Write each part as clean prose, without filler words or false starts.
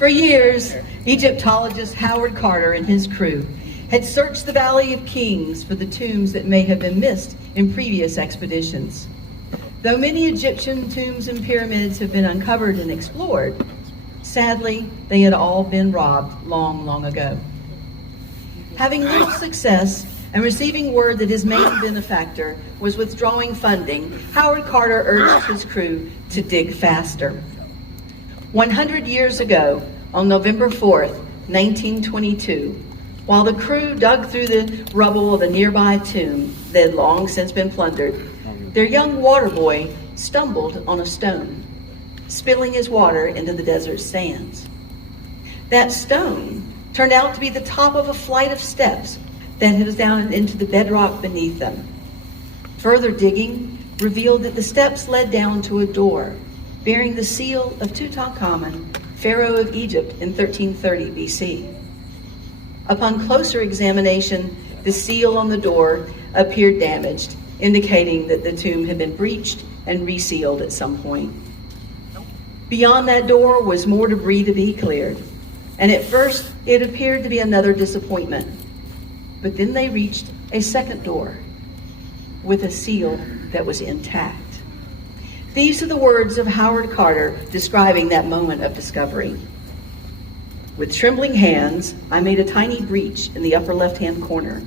For years, Egyptologist Howard Carter and his crew had searched the Valley of Kings for the tombs that may have been missed in previous expeditions. Though many Egyptian tombs and pyramids have been uncovered and explored, sadly, they had all been robbed long, long ago. Having little success and receiving word that his main benefactor was withdrawing funding, Howard Carter urged his crew to dig faster. 100 years ago, on November 4th, 1922, while the crew dug through the rubble of a nearby tomb that had long since been plundered, their young water boy stumbled on a stone, spilling his water into the desert sands. That stone turned out to be the top of a flight of steps that was down into the bedrock beneath them. Further digging revealed that the steps led down to a door bearing the seal of Tutankhamun, Pharaoh of Egypt in 1330 BC. Upon closer examination, the seal on the door appeared damaged, indicating that the tomb had been breached and resealed at some point. Beyond that door was more debris to be cleared, and at first it appeared to be another disappointment. But then they reached a second door with a seal that was intact. These are the words of Howard Carter describing that moment of discovery. With trembling hands, I made a tiny breach in the upper left-hand corner.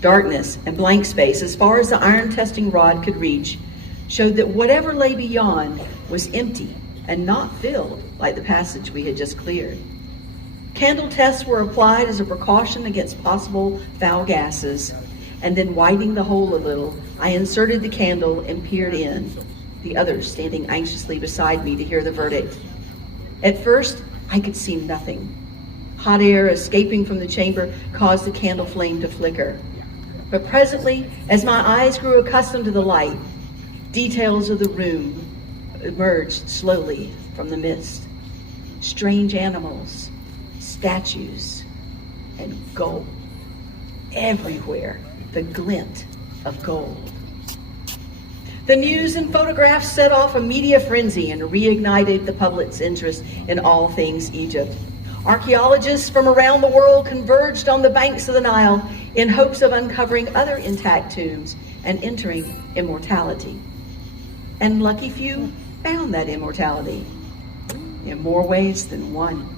Darkness and blank space, as far as the iron testing rod could reach, showed that whatever lay beyond was empty and not filled like the passage we had just cleared. Candle tests were applied as a precaution against possible foul gases, and then widening the hole a little, I inserted the candle and peered in, the others standing anxiously beside me to hear the verdict. At first, I could see nothing. Hot air escaping from the chamber caused the candle flame to flicker. But presently, as my eyes grew accustomed to the light, details of the room emerged slowly from the mist. Strange animals, statues, and gold. Everywhere, the glint of gold. The news and photographs set off a media frenzy and reignited the public's interest in all things Egypt. Archaeologists from around the world converged on the banks of the Nile in hopes of uncovering other intact tombs and entering immortality. And lucky few found that immortality in more ways than one.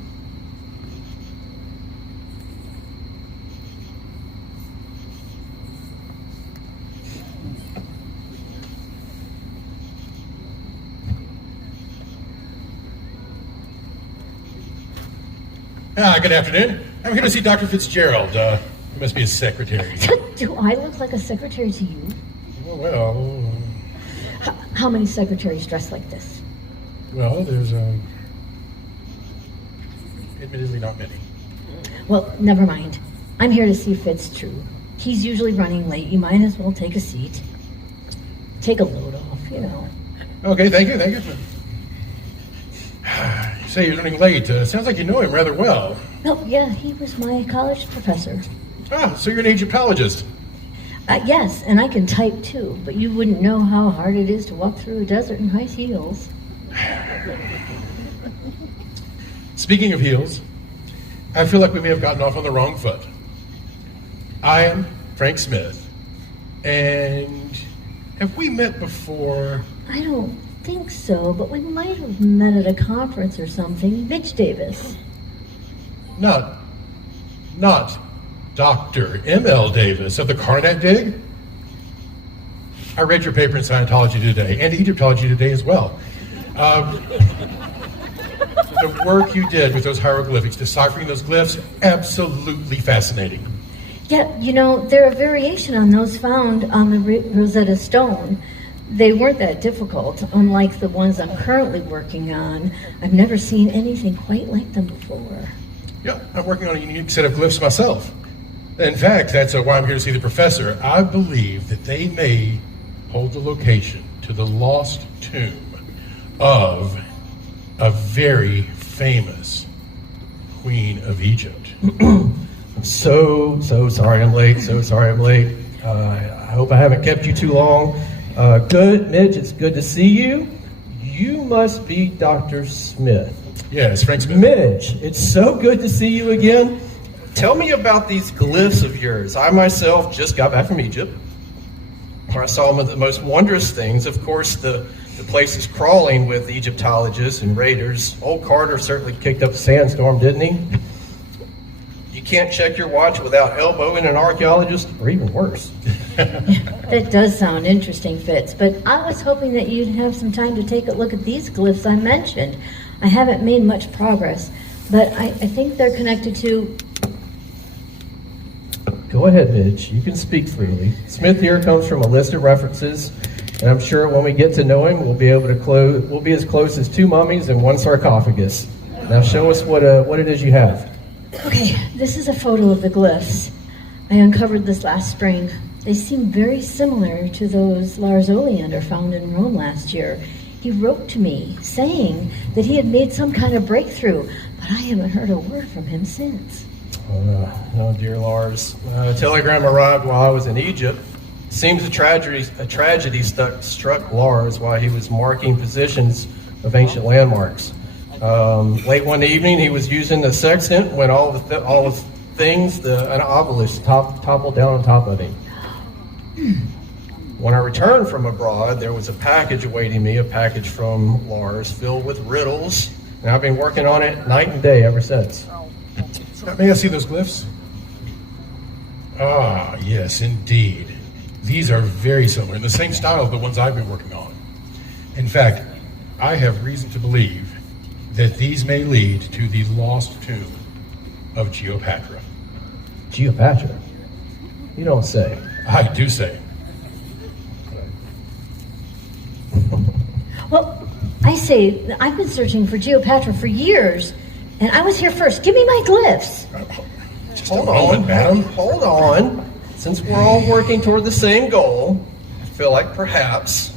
Good afternoon. I'm here to see Dr. Fitzgerald. He must be his secretary. Do I look like a secretary to you? Well, How many secretaries dress like this? well, there's, admittedly not many. Well, never mind. I'm here to see Fitz true. He's usually running late. You might as well take a seat. Take a load off, you know. Okay, thank you. You say you're running late. Sounds like you know him rather well. Oh, yeah, he was my college professor. Ah, so you're an Egyptologist. Yes, and I can type too, but you wouldn't know how hard it is to walk through a desert in high heels. Speaking of heels, I feel like we may have gotten off on the wrong foot. I am Frank Smith, and have we met before? I don't think so, but we might have met at a conference or something. Mitch Davis. Not Dr. M.L. Davis of the Carnet Dig? I read your paper in Scientology today, and Egyptology today as well. The work you did with those hieroglyphics, deciphering those glyphs, absolutely fascinating. Yeah, you know, they're a variation on those found on the Rosetta Stone. They weren't that difficult, unlike the ones I'm currently working on. I've never seen anything quite like them before. Yeah, I'm working on a unique set of glyphs myself. In fact, that's why I'm here to see the professor. I believe that they may hold the location to the lost tomb of a very famous queen of Egypt. I'm so sorry I'm late. I hope I haven't kept you too long. Good, Mitch, it's good to see you. You must be Dr. Smith. Yes, Frank Smith. Midge, it's so good to see you again. Tell me about these glyphs of yours. I myself just got back from Egypt, where I saw some of the most wondrous things. Of course, the place is crawling with Egyptologists and raiders. Old Carter certainly kicked up a sandstorm, didn't he? You can't check your watch without elbowing an archaeologist, or even worse. That does sound interesting, Fitz, but I was hoping that you'd have some time to take a look at these glyphs I mentioned. I haven't made much progress, but I think they're connected to... Go ahead, Midge. You can speak freely. Smith here comes from a list of references, and I'm sure when we get to know him, we'll be able to we'll be as close as 2 mummies and 1 sarcophagus. Now show us what it is you have. Okay, this is a photo of the glyphs. I uncovered this last spring. They seem very similar to those Lars Oleander found in Rome last year. He wrote to me saying that he had made some kind of breakthrough, but I haven't heard a word from him since. Oh, dear Lars. A telegram arrived while I was in Egypt. Seems a tragedy struck Lars while he was marking positions of ancient landmarks. Late one evening, he was using the sextant when all the things, an obelisk toppled down on top of him. When I returned from abroad, there was a package awaiting me, a package from Lars filled with riddles, and I've been working on it night and day ever since. May I see those glyphs? Ah, yes, indeed. These are very similar, in the same style of the ones I've been working on. In fact, I have reason to believe that these may lead to the lost tomb of Geopatra. Geopatra? You don't say. I do say. Well, I say, I've been searching for Geopatra for years, and I was here first. Give me my glyphs. Just a moment, madam. Hold on. Since we're all working toward the same goal, I feel like perhaps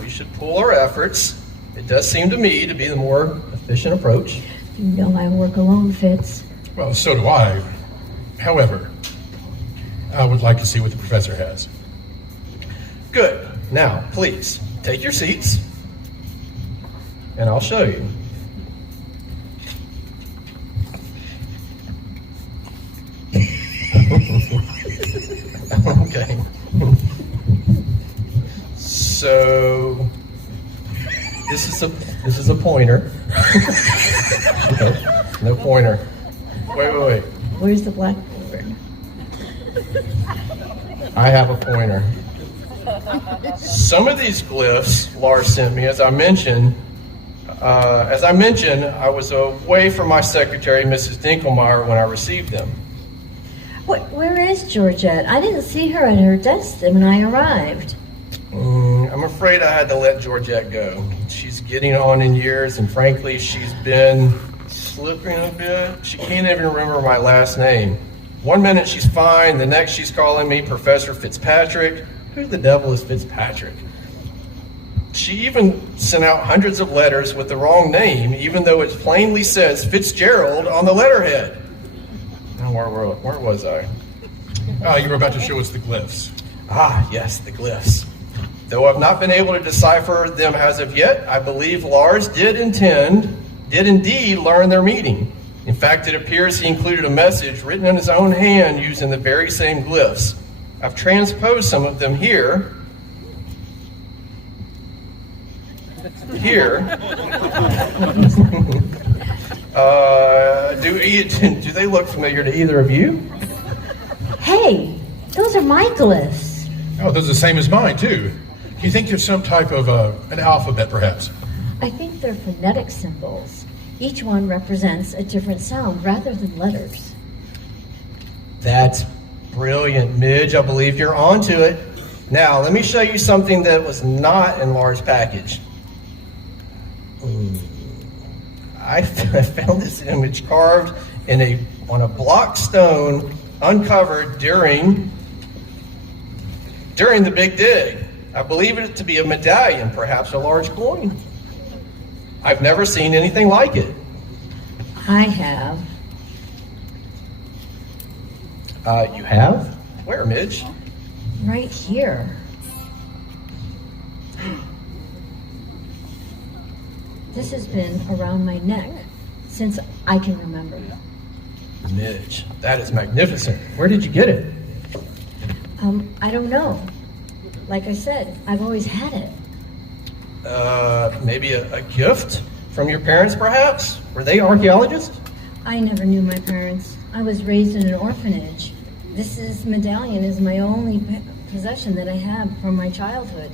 we should pool our efforts. It does seem to me to be the more efficient approach. You know I work alone, Fitz. Well, so do I. However, I would like to see what the professor has. Good. Now, please, take your seats, and I'll show you. Okay. So this is a pointer. No pointer. Wait. Where's the blackboard? I have a pointer. Some of these glyphs Lars sent me, as I mentioned, I was away from my secretary, Mrs. Dinkelmeyer, when I received them. Where is Georgette? I didn't see her at her desk when I arrived. I'm afraid I had to let Georgette go. She's getting on in years, and frankly, she's been slipping a bit. She can't even remember my last name. One minute she's fine, the next she's calling me Professor Fitzpatrick. Who the devil is Fitzpatrick? She even sent out hundreds of letters with the wrong name, even though it plainly says Fitzgerald on the letterhead. Now, where was I? You were about to show us the glyphs. Ah, yes, the glyphs. Though I've not been able to decipher them as of yet, I believe Lars did indeed learn their meaning. In fact, it appears he included a message written in his own hand using the very same glyphs. I've transposed some of them here. Do they look familiar to either of you? Hey, those are my glyphs. Oh, those are the same as mine, too. Do you think there's some type of an alphabet, perhaps? I think they're phonetic symbols. Each one represents a different sound rather than letters. That's brilliant, Midge. I believe you're onto it. Now, let me show you something that was not in Lars' package. I found this image carved on a block stone uncovered during the Big Dig. I believe it to be a medallion, perhaps a large coin. I've never seen anything like it. I have. You have? Where, Midge? Right here. This has been around my neck since I can remember. Midge, that is magnificent. Where did you get it? I don't know. Like I said, I've always had it. Maybe a gift from your parents, perhaps? Were they archaeologists? I never knew my parents. I was raised in an orphanage. This medallion is my only possession that I have from my childhood.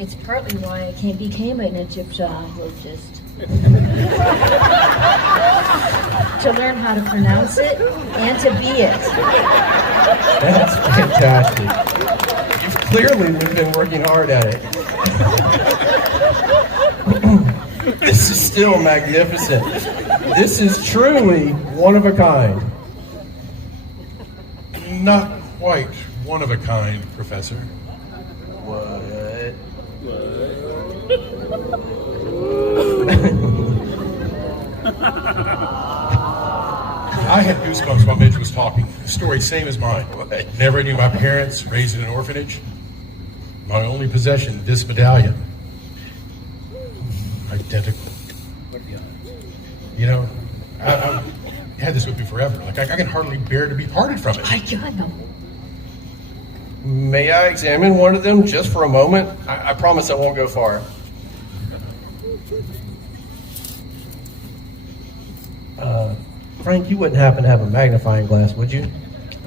It's partly why I became an Egyptologist. To learn how to pronounce it and to be it. That's fantastic. You've clearly been working hard at it. This is still magnificent. This is truly one of a kind. Not quite one of a kind, Professor. What? I had goosebumps while Midge was talking. The story same as mine. Never knew my parents, raised in an orphanage. My only possession, this medallion. Identical. You know, I had this with me forever. Like, I can hardly bear to be parted from it. I got them. May I examine one of them just for a moment? I promise I won't go far. Frank, you wouldn't happen to have a magnifying glass, would you?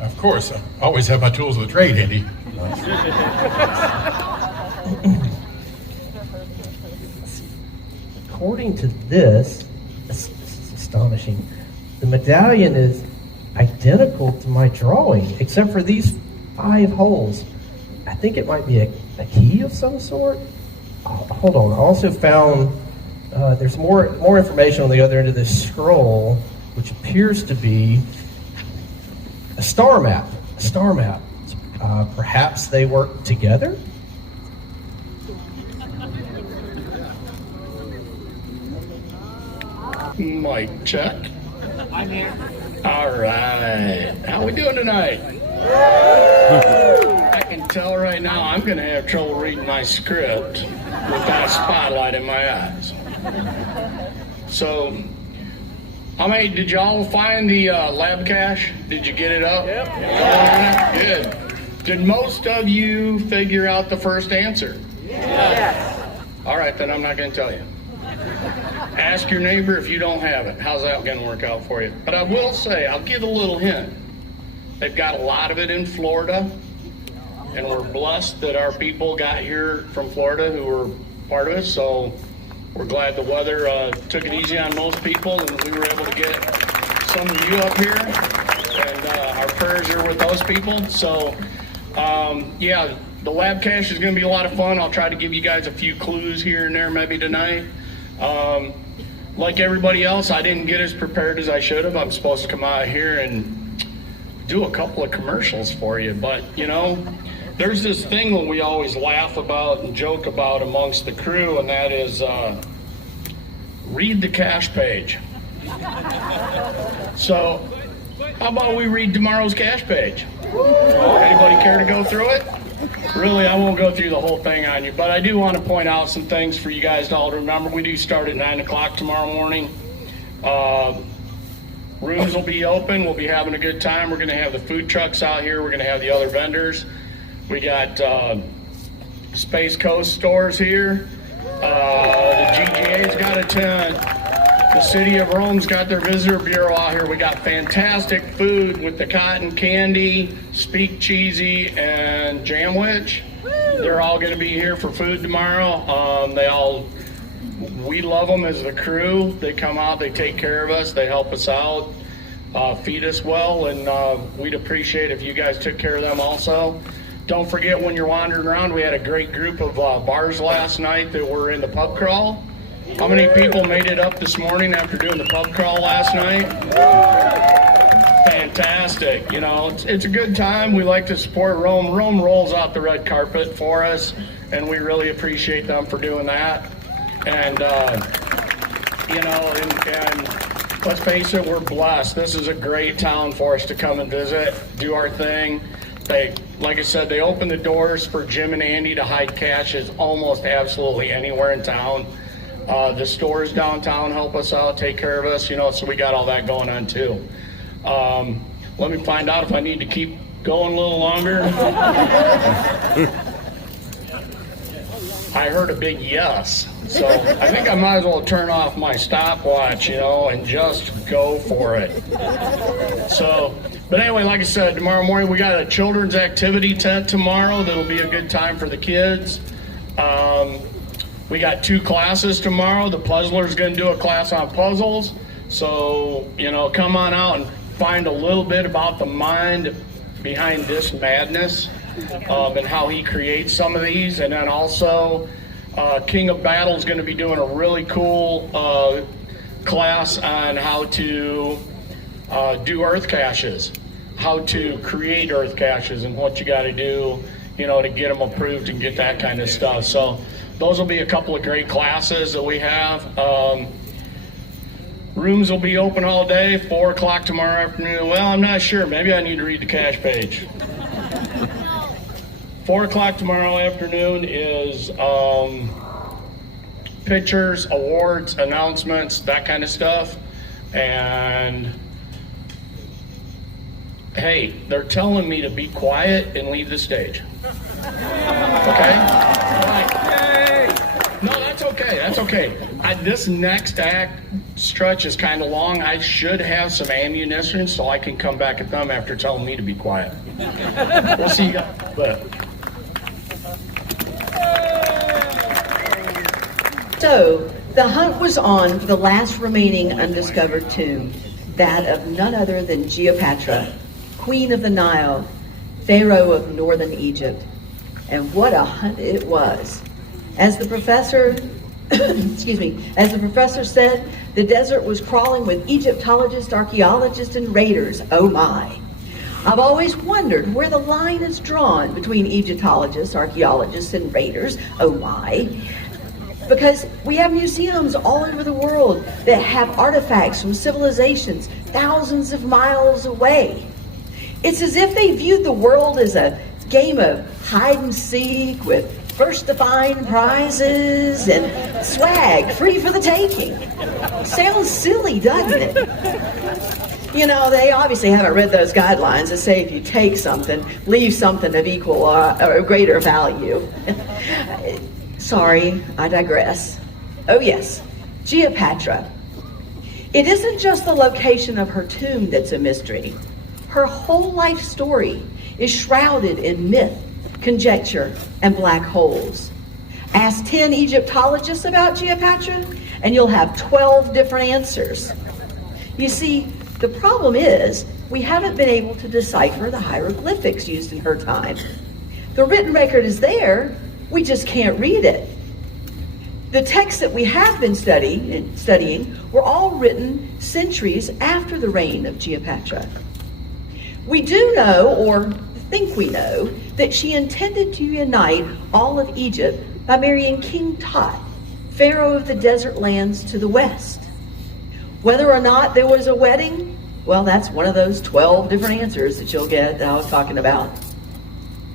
Of course, I always have my tools of the trade handy. According to this is astonishing. The medallion is identical to my drawing, except for these 5 holes. I think it might be a key of some sort. Hold on. I also found there's more information on the other end of this scroll, which appears to be a star map. A star map. Perhaps they work together? Mic check. I'm here. All right. How we doing tonight? I can tell right now I'm going to have trouble reading my script with that spotlight in my eyes. So, did y'all find the lab cache? Did you get it up? Yep. Good. Did most of you figure out the first answer? Yes. All right, then I'm not going to tell you. Ask your neighbor if you don't have it. How's that going to work out for you? But I will say, I'll give a little hint. They've got a lot of it in Florida, and we're blessed that our people got here from Florida who were part of it, so we're glad the weather took it easy on most people, and we were able to get some of you up here, and our prayers are with those people. So, yeah, the lab cache is going to be a lot of fun. I'll try to give you guys a few clues here and there maybe tonight. Like everybody else, I didn't get as prepared as I should have. I'm supposed to come out here and do a couple of commercials for you, but you know, there's this thing that we always laugh about and joke about amongst the crew, and that is read the cache page. So how about we read tomorrow's cache page? Anybody care to go through it? Really, I won't go through the whole thing on you, but I do want to point out some things for you guys to all remember. We do start at 9 o'clock tomorrow morning. Rooms will be open. We'll be having a good time. We're going to have the food trucks out here. We're going to have the other vendors. We got Space Coast stores here. The GGA's got a tent. The City of Rome's got their visitor bureau out here. We got fantastic food with the cotton candy, Speak Cheesy, and Jamwich. They're all going to be here for food tomorrow. We love them as the crew. They come out, they take care of us, they help us out, feed us well, and we'd appreciate if you guys took care of them also. Don't forget, when you're wandering around, we had a great group of bars last night that were in the pub crawl. How many people made it up this morning after doing the pub crawl last night? Fantastic. You know, it's a good time. We like to support Rome. Rome rolls out the red carpet for us, and we really appreciate them for doing that. And, you know, and let's face it, we're blessed. This is a great town for us to come and visit, do our thing. Like I said, they open the doors for Jim and Andy to hide caches almost absolutely anywhere in town. The stores downtown help us out, take care of us, so we got all that going on too. Let me find out if I need to keep going a little longer. I heard a big yes, so I think I might as well turn off my stopwatch, and just go for it. But anyway, like I said, tomorrow morning we got a children's activity tent tomorrow that'll be a good time for the kids. We got 2 classes tomorrow. The puzzler's going to do a class on puzzles, so come on out and find a little bit about the mind behind this madness. And how he creates some of these. And then also, King of Battle is going to be doing a really cool class on how to do earth caches, how to create earth caches and what you got to do, to get them approved and get that kind of stuff. So those will be a couple of great classes that we have. Rooms will be open all day, 4 o'clock tomorrow afternoon. Well, I'm not sure. Maybe I need to read the cash page. 4 o'clock tomorrow afternoon is pictures, awards, announcements, that kind of stuff. And hey, they're telling me to be quiet and leave the stage. Okay? No, that's okay. That's okay. This next act stretch is kind of long. I should have some ammunition so I can come back at them after telling me to be quiet. We'll see you guys. So, the hunt was on for the last remaining undiscovered tomb, that of none other than Geopatra, Queen of the Nile, Pharaoh of northern Egypt. And what a hunt it was. As the professor, as the professor said, the desert was crawling with Egyptologists, archaeologists, and raiders. Oh my. I've always wondered where the line is drawn between Egyptologists, archaeologists, and raiders. Oh my. Because we have museums all over the world that have artifacts from civilizations thousands of miles away. It's as if they viewed the world as a game of hide and seek with first to find prizes and swag free for the taking. Sounds silly, doesn't it? They obviously haven't read those guidelines that say if you take something, leave something of equal or greater value. Sorry, I digress. Oh yes, Geopatra. It isn't just the location of her tomb that's a mystery. Her whole life story is shrouded in myth, conjecture, and black holes. Ask 10 Egyptologists about Geopatra, and you'll have 12 different answers. You see, the problem is we haven't been able to decipher the hieroglyphics used in her time. The written record is there, we just can't read it. The texts that we have been studying were all written centuries after the reign of Geopatra. We do know, or think we know, that she intended to unite all of Egypt by marrying King Tut, Pharaoh of the desert lands to the west. Whether or not there was a wedding, well, that's one of those 12 different answers that you'll get that I was talking about.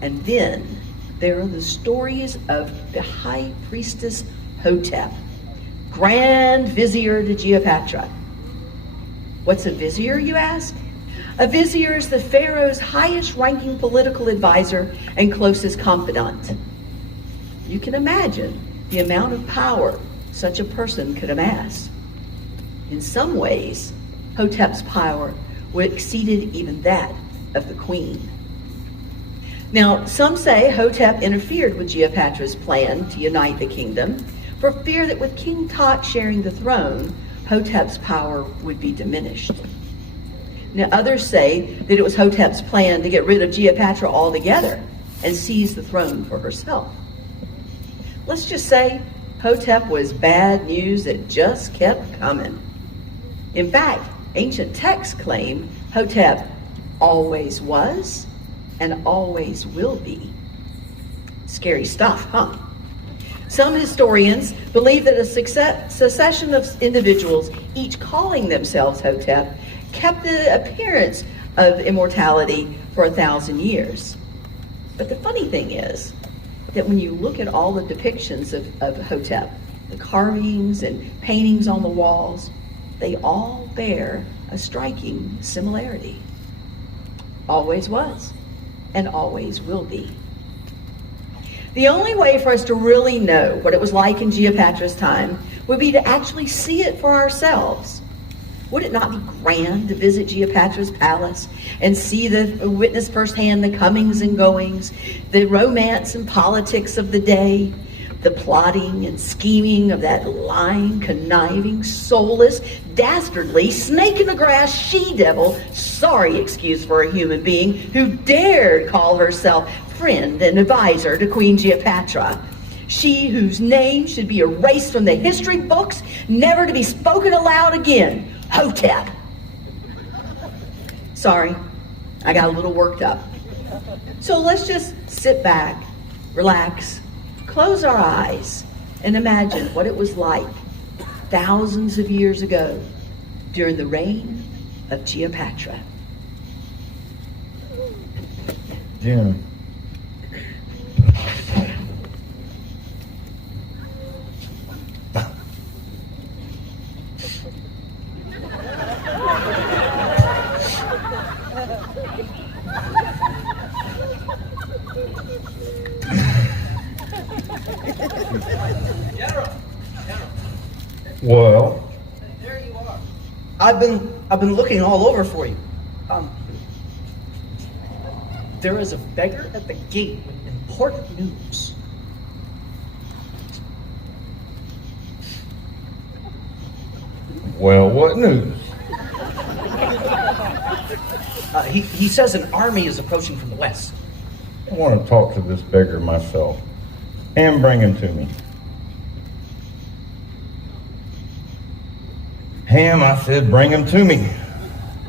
And then there are the stories of the high priestess Hotep, Grand Vizier to Geopatra. What's a vizier, you ask? A vizier is the pharaoh's highest ranking political advisor and closest confidant. You can imagine the amount of power such a person could amass. In some ways, Hotep's power exceeded even that of the queen. Now, some say Hotep interfered with Geopatra's plan to unite the kingdom for fear that with King Tut sharing the throne, Hotep's power would be diminished. Now, others say that it was Hotep's plan to get rid of Geopatra altogether and seize the throne for herself. Let's just say Hotep was bad news that just kept coming. In fact, ancient texts claim Hotep always was and always will be. Scary stuff, huh? Some historians believe that a succession of individuals, each calling themselves Hotep, kept the appearance of immortality for 1,000 years. But the funny thing is that when you look at all the depictions of Hotep, the carvings and paintings on the walls, they all bear a striking similarity. Always was, and always will be. The only way for us to really know what it was like in Geopatra's time would be to actually see it for ourselves. Would it not be grand to visit Geopatra's palace and witness firsthand the comings and goings, the romance and politics of the day, the plotting and scheming of that lying, conniving, soulless, dastardly, snake-in-the-grass she-devil, sorry excuse for a human being, who dared call herself friend and advisor to Queen Geopatra, she whose name should be erased from the history books, never to be spoken aloud again, Hotep. Sorry, I got a little worked up. So let's just sit back, relax, close our eyes, and imagine what it was like thousands of years ago during the reign of Geopatra. Jim. Well, There you are. I've been looking all over for you. There is a beggar at the gate with important news. well, what news? He says an army is approaching from the west. I want to talk to this beggar myself. And bring him to me. Ham, I said, bring him to me.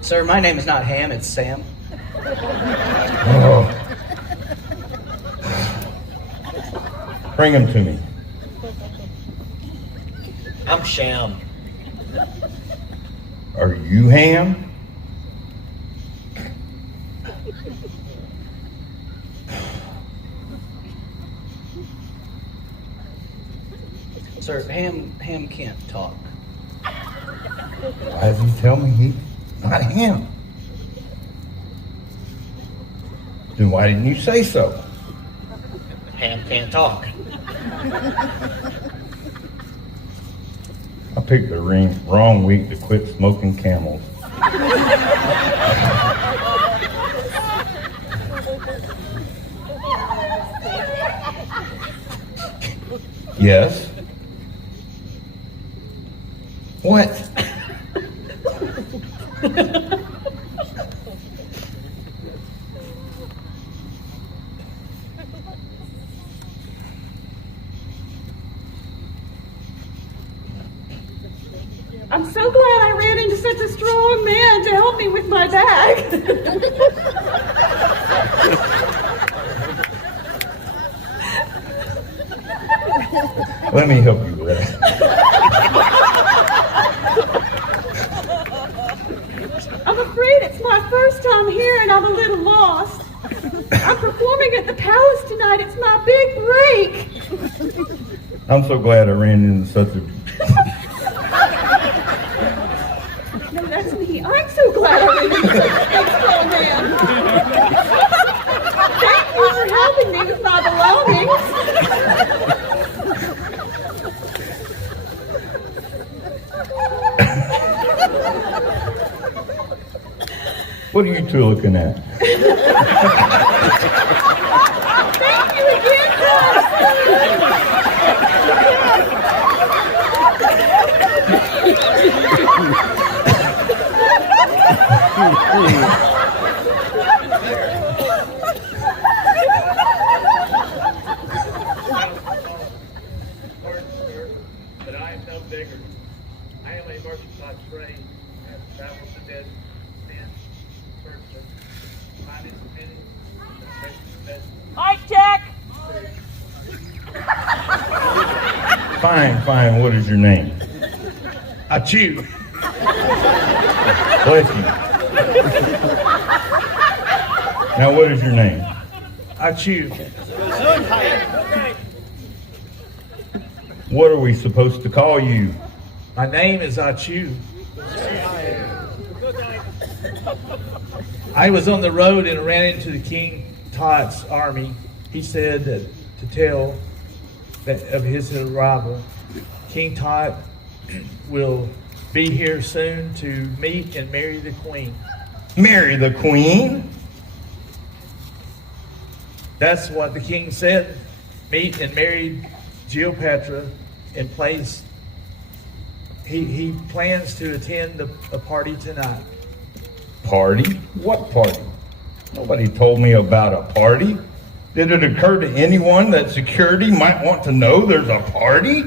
Sir, my name is not Ham, it's Sam. Oh. Bring him to me. I'm Sham. Are you Ham? Sir, Ham can't talk. Why doesn't he tell me he's not him? Then why didn't you say so? Ham can't talk. I picked the wrong week to quit smoking Camels. Yes? What? I'm so glad I ran into such a strong man to help me with my bag. Let me help you with that. I'm afraid it's my first time here and I'm a little lost. I'm performing at the palace tonight. It's my big break. I'm so glad I ran into such a... No, that's me. I'm so glad I ran into such a big strong man. Thank you for helping me with my belongings. What are you two looking at? Thank you again, But I am no beggar. I am a merchant by trade. I have traveled the desert, sin, search, find its pennies, Mic check. Fine. What is your name? I chew. Bless you. Now, what is your name? What are we supposed to call you? My name is Achu. I was on the road and ran into the King Tut's army. He said that to tell that of his arrival. King Tut will be here soon to meet and marry the queen. Marry the queen? That's what the king said. Meet and marry Geopatra in place. He plans to attend a party tonight. Party? What party? Nobody told me about a party. Did it occur to anyone that security might want to know there's a party?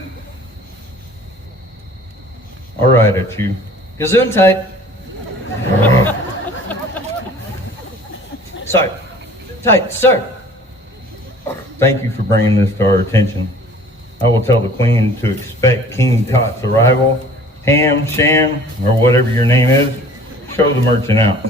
All right, Achu. Gesundheit. Sorry. Tight, sir. Thank you for bringing this to our attention. I will tell the queen to expect King Tut's arrival. Ham, Sham, or whatever your name is, show the merchant out.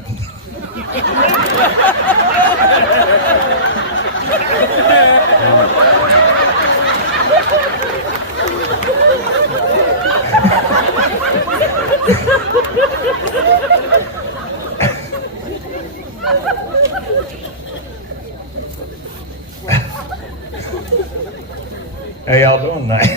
How y'all doing tonight?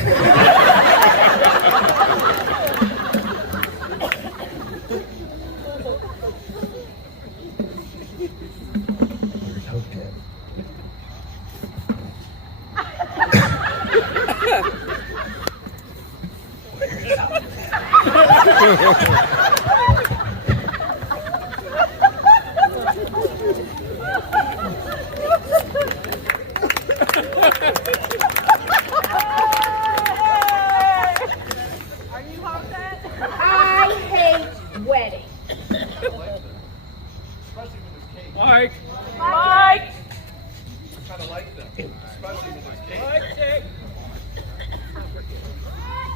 I hate weddings. Mike! Mike! I kind of like them, especially when there's cake.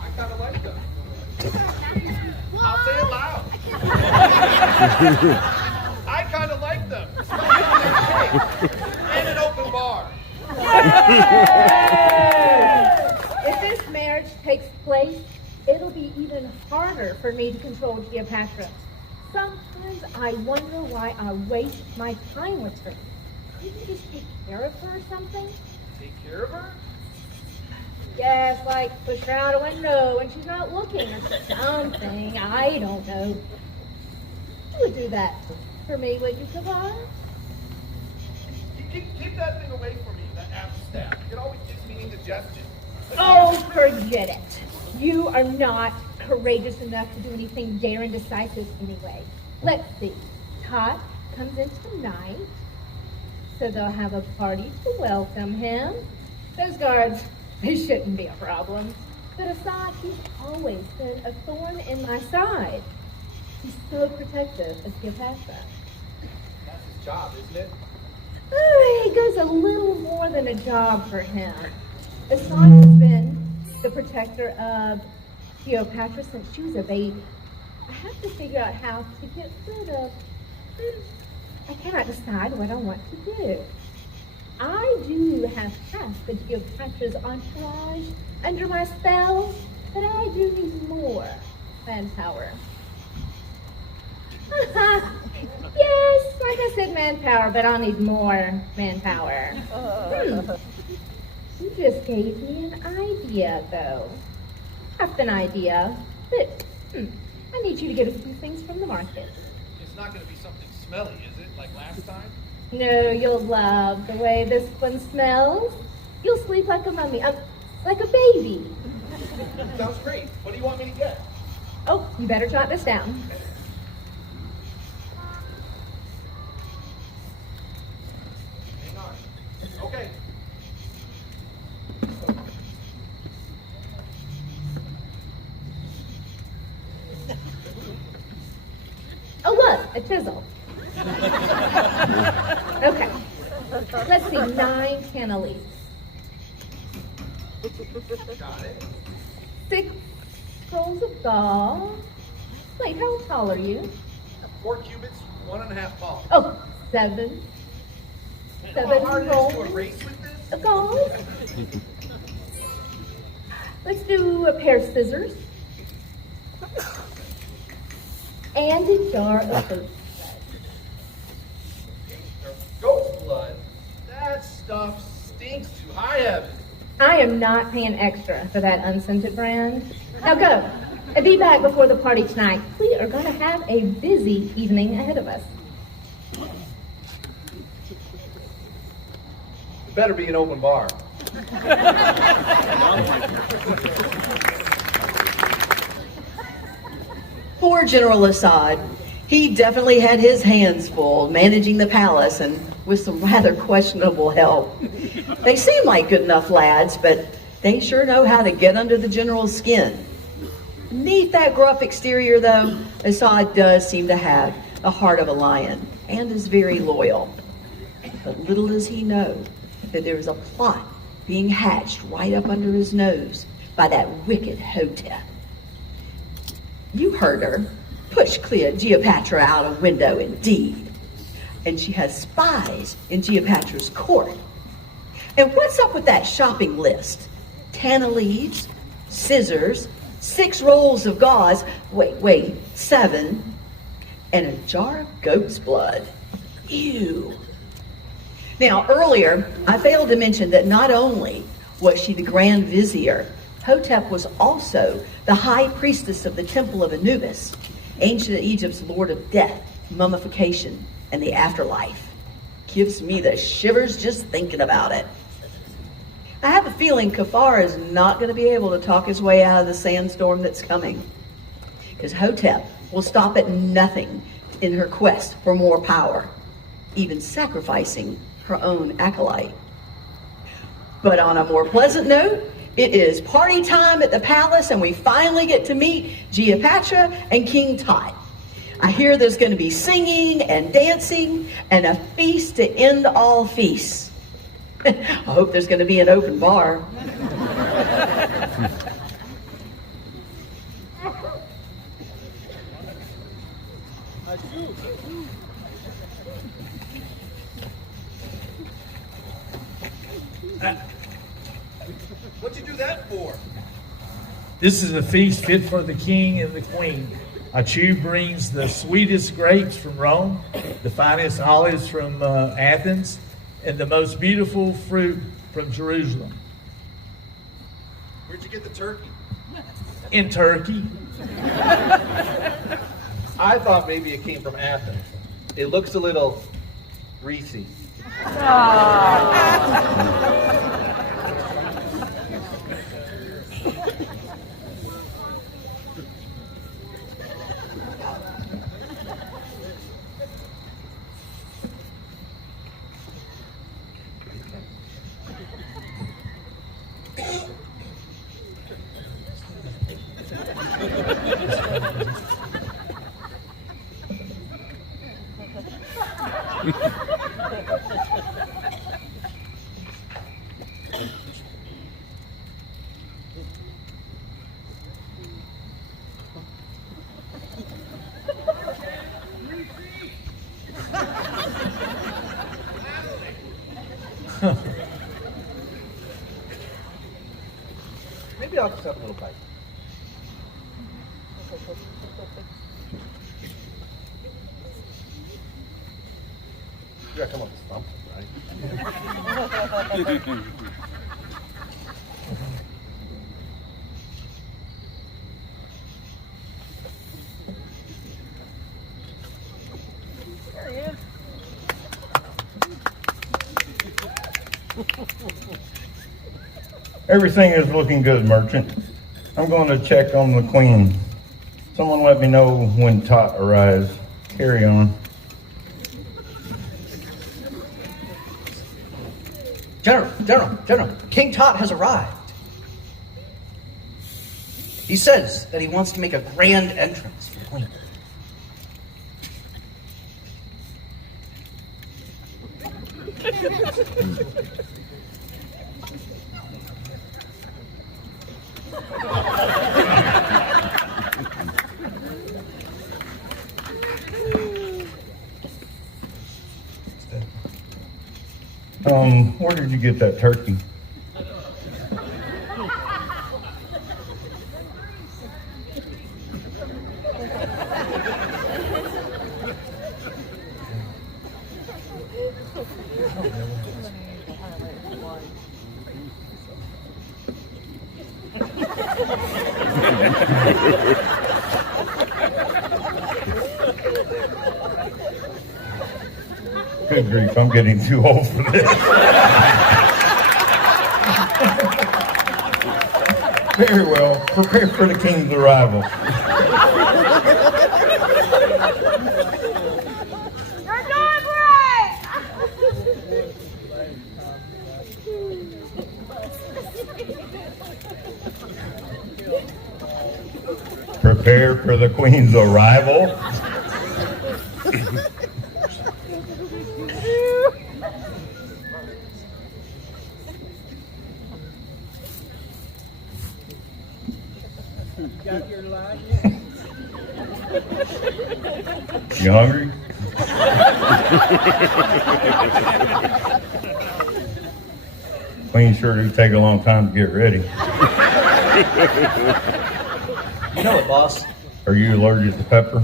I kind of like them. I'll say it loud. I kind of like them, especially when there's cake and an open bar. If this marriage takes place, it'll be even harder for me to control Geopatra. Sometimes I wonder why I waste my time with her. Couldn't you just take care of her or something? Take care of her? Yes, like push her out a window when she's not looking or something. I don't know. You would do that for me, would you, Kabar? Keep that thing away from me, that app staff. It always gives me indigestion. Oh, forget it. You are not courageous enough to do anything dare and decisive anyway. Let's see. Tot comes in tonight, so they'll have a party to welcome him. Those guards, they shouldn't be a problem. But aside, he's always been a thorn in my side. He's so protective of Geopatra. That's his job, isn't it? Oh, he goes a little more than a job for him. Asad has been the protector of Geopatra since she was a baby. I have to figure out how to get rid of. I cannot decide what I want to do. I do have half the Geopatra's entourage under my spell, but I do need more manpower. Yes, like I said, manpower, but I'll need more manpower. You just gave me an idea, though. Half an idea, but I need you to get a few things from the market. It's not going to be something smelly, is it? Like last time? No, you'll love the way this one smells. You'll sleep like a mummy, like a baby. Sounds great. What do you want me to get? Oh, you better jot this down. Hang on. Okay. Oh, look, a chisel. Okay. Let's see, 9 cannolis. Got it. 6 scrolls of gall. Wait, how tall are you? 4 cubits, 1.5 palms. Oh, 7. How hard it is to Rolls erase with this? of gall. Let's do a pair of scissors. And a jar of goat's blood. Goat's blood? That stuff stinks to high heaven. I am not paying extra for that unscented brand. Now go, and be back before the party tonight. We are going to have a busy evening ahead of us. It better be an open bar. Poor General Assad. He definitely had his hands full managing the palace and with some rather questionable help. They seem like good enough lads, but they sure know how to get under the general's skin. Beneath that gruff exterior, though, Assad does seem to have the heart of a lion and is very loyal. But little does he know that there is a plot being hatched right up under his nose by that wicked Hotep. You heard her. Push Geopatra out a window, indeed. And she has spies in Geopatra's court. And what's up with that shopping list? Tana leaves, scissors, 6 rolls of gauze, wait, 7, and a jar of goat's blood. Ew. Now, earlier, I failed to mention that not only was she the Grand Vizier, Hotep was also the high priestess of the Temple of Anubis, ancient Egypt's lord of death, mummification, and the afterlife. Gives me the shivers just thinking about it. I have a feeling Kafar is not going to be able to talk his way out of the sandstorm that's coming, because Hotep will stop at nothing in her quest for more power, even sacrificing her own acolyte. But on a more pleasant note, it is party time at the palace, and we finally get to meet Geopatra and King Tut. I hear there's going to be singing and dancing and a feast to end all feasts. I hope there's going to be an open bar. What'd you do that for? This is a feast fit for the king and the queen. Achu brings the sweetest grapes from Rome, the finest olives from Athens, and the most beautiful fruit from Jerusalem. Where'd you get the turkey? In Turkey. I thought maybe it came from Athens. It looks a little greasy. Maybe I'll just have a little bite. You gotta come up with something, right? There he is. Everything is looking good, merchant. I'm going to check on the queen. Someone let me know when Tot arrives. Carry on. General, King Tot has arrived. He says that he wants to make a grand entrance for the Queen. Where did you get that turkey? Good grief, I'm getting too old for this. Very well, prepare for the king's arrival. You're doing great! Prepare for the queen's arrival. You hungry? Queen sure do take a long time to get ready. You know it, boss. Are you allergic to pepper?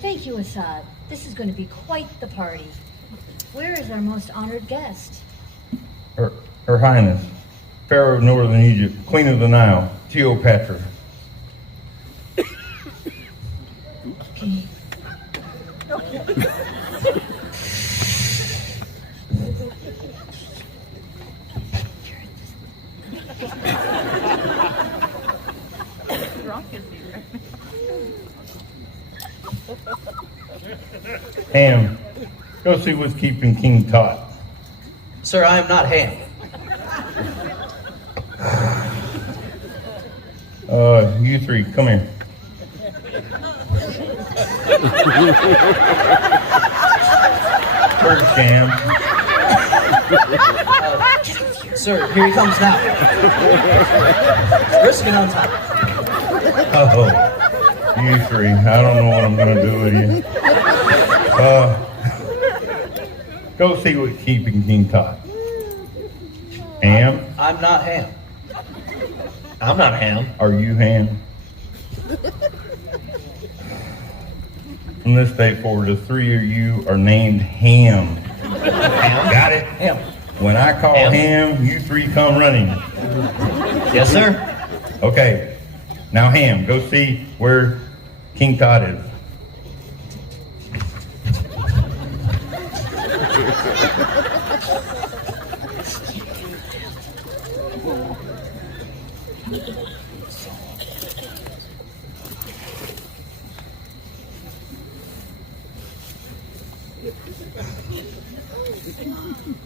Thank you, Assad. This is going to be quite the party. Where is our most honored guest? Her Highness, Pharaoh of Northern Egypt, Queen of the Nile, Geopatra. Ham, go see what's keeping King Tut. Sir, I am not Ham. You three, come here. Where's Sham? Sir, here he comes now. Risk it on top. Oh, you three, I don't know what I'm gonna do with you. Go see what's keeping King Tut. Ham? I'm not Ham. I'm not Ham. Are you Ham? From this day forward, the three of you are named Ham. Ham? Got it? Ham. When I call Ham, you three come running. Yes, sir. Okay. Now, Ham, go see where King Tut is.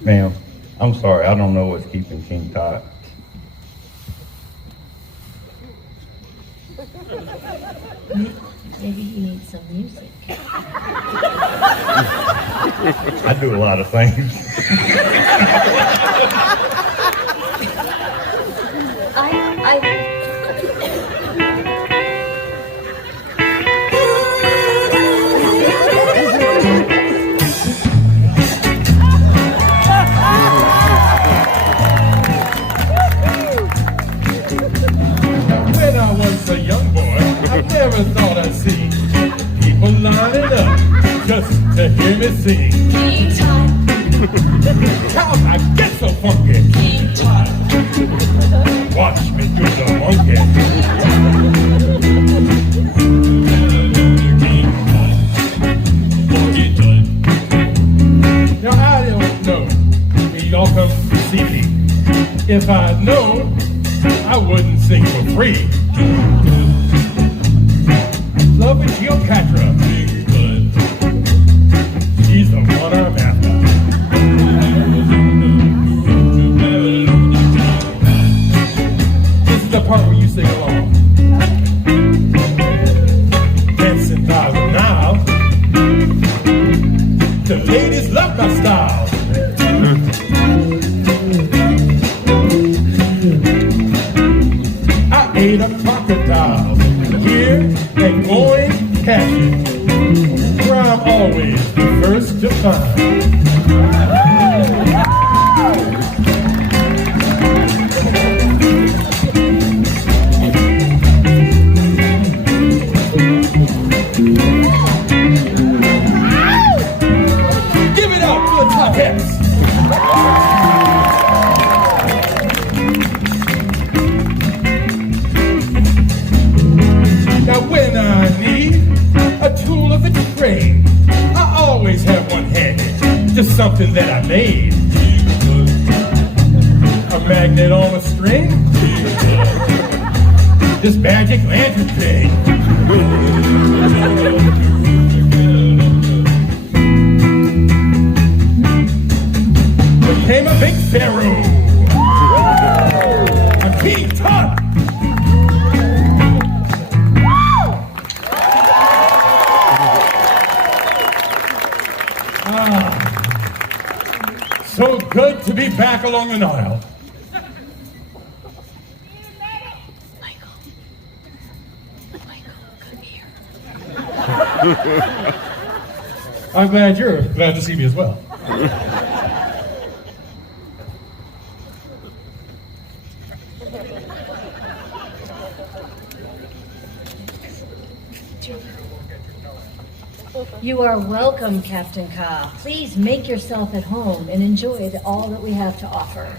Ma'am, I'm sorry, I don't know what's keeping King Tut. Maybe he needs some music. I do a lot of things. When I was a young boy, I never thought I'd see people lining up just to hear me sing. King Tut, How I get so funky? King Tut, Watch me do the monkey. Now I don't know if y'all come to see me. If I'd known, I wouldn't sing for free. Love with Geopatra. She's the one I'm after. This is the part where you sing along. Dancing by the Nile. The ladies love my style. I ate a crocodile here and going catching, where I'm always the first to find. something that I made. A magnet on a string. This magic lantern thing. Became a big pharaoh. I'm King Tut. So good to be back along the Nile. I'm glad you're glad to see me as well. You are welcome, Captain Ka. Please make yourself at home and enjoy all that we have to offer.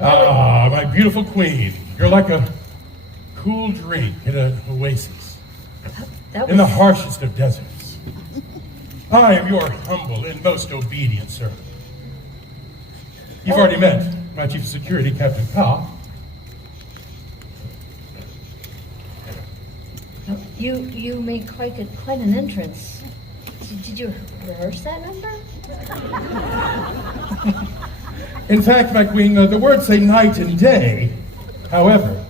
Ah, my beautiful queen. You're like a cool drink in an oasis. In the harshest of deserts. I am your humble and most obedient servant. You've already met my chief of security, Captain Ka. You made quite an entrance. Did you rehearse that number? In fact, my queen, the words say night and day. However,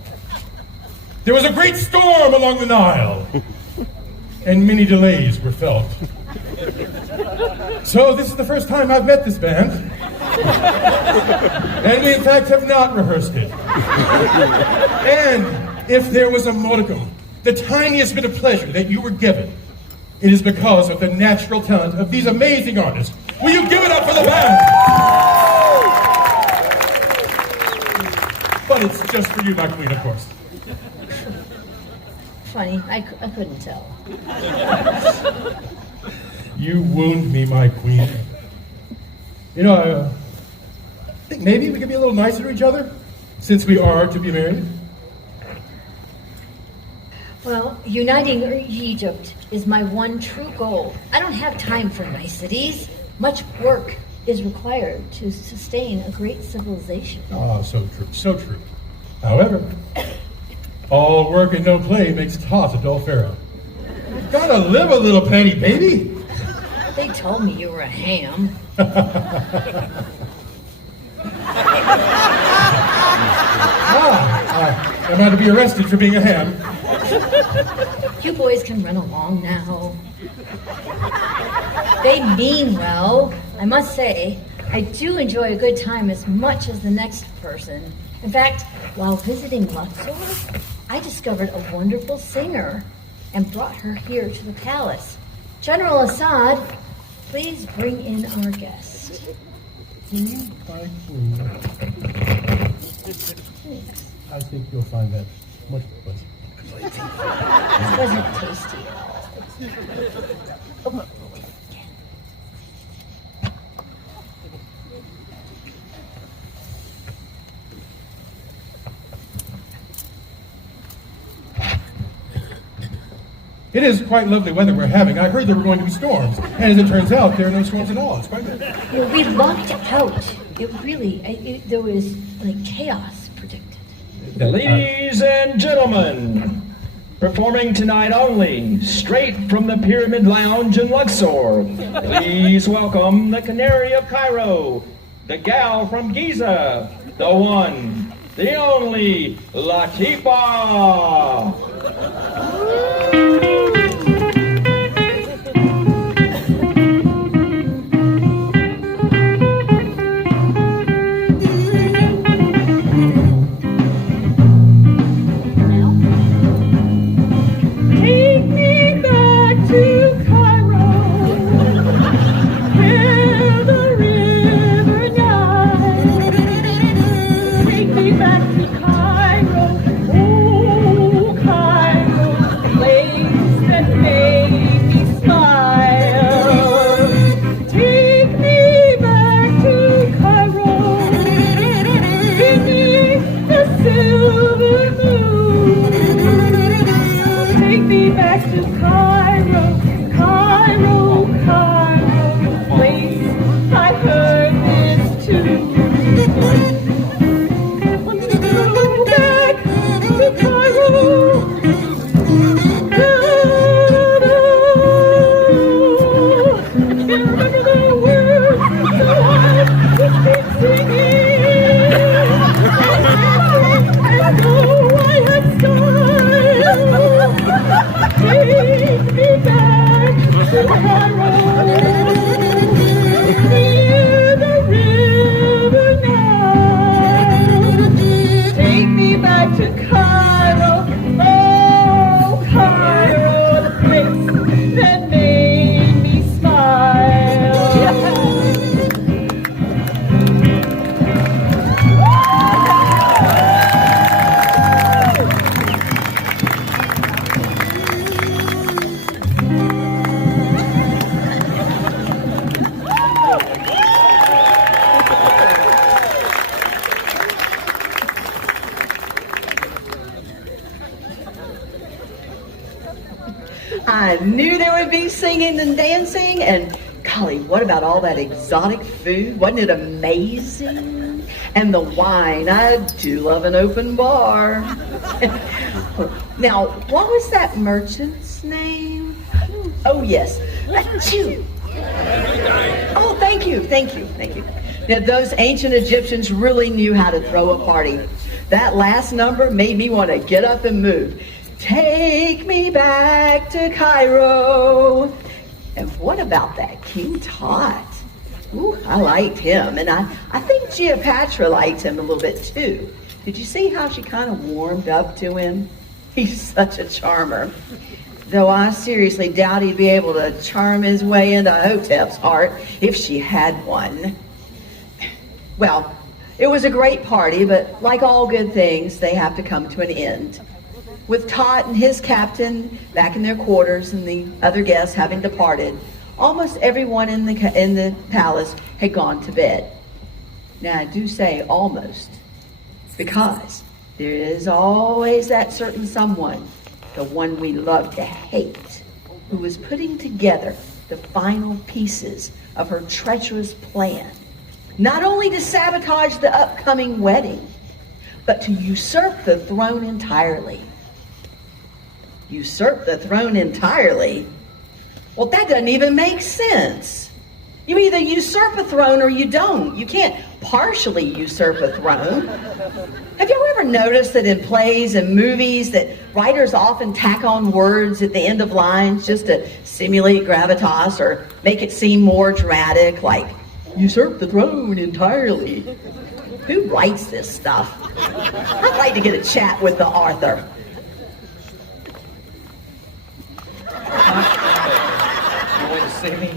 there was a great storm along the Nile, and many delays were felt. So this is the first time I've met this band, and we in fact have not rehearsed it. And if there was a modicum, the tiniest bit of pleasure that you were given, it is because of the natural talent of these amazing artists. Will you give it up for the band? But it's just for you, my queen, of course. Funny, I couldn't tell. You wound me, my queen. You know, I think maybe we could be a little nicer to each other, since we are to be married. Well, uniting Egypt is my one true goal. I don't have time for niceties. Much work is required to sustain a great civilization. Ah, so true, so true. However, all work and no play makes Tot a dull pharaoh. Gotta live a little, Penny, baby. They told me you were a ham. I'm about to be arrested for being a ham. You boys can run along now. They mean well. I must say, I do enjoy a good time as much as the next person. In fact, while visiting Luxor, I discovered a wonderful singer and brought her here to the palace. General Assad, please bring in our guest. I think you'll find that much pleasant. It wasn't tasty at all. It is quite lovely weather we're having. I heard there were going to be storms, and as it turns out, there are no storms at all. It's quite good. We lucked out. There was like chaos predicted. Ladies and gentlemen, performing tonight only, straight from the Pyramid Lounge in Luxor, please welcome the Canary of Cairo, the gal from Giza, the one, the only, Latifa. Back to Cairo, oh Cairo. knew there would be singing and dancing, and golly, what about all that exotic food? Wasn't it amazing? And the wine. I do love an open bar. Now, what was that merchant's name? Oh, yes. Achoo. Oh, thank you. Now, those ancient Egyptians really knew how to throw a party. That last number made me want to get up and move. Take me back to Cairo. And what about that King Tut? Ooh, I liked him. And I think Geopatra liked him a little bit too. Did you see how she kind of warmed up to him? He's such a charmer. Though I seriously doubt he'd be able to charm his way into Hotep's heart if she had one. Well, it was a great party, but like all good things, they have to come to an end. With Tot and his captain back in their quarters and the other guests having departed, almost everyone in the palace had gone to bed. Now, I do say almost, because there is always that certain someone, the one we love to hate, who is putting together the final pieces of her treacherous plan, not only to sabotage the upcoming wedding, but to usurp the throne entirely. Usurp the throne entirely? Well, that doesn't even make sense. You either usurp a throne or you don't. You can't partially usurp a throne. Have y'all ever noticed that in plays and movies that writers often tack on words at the end of lines just to simulate gravitas or make it seem more dramatic, like usurp the throne entirely? Who writes this stuff? I'd like to get a chat with the author. You want to see me?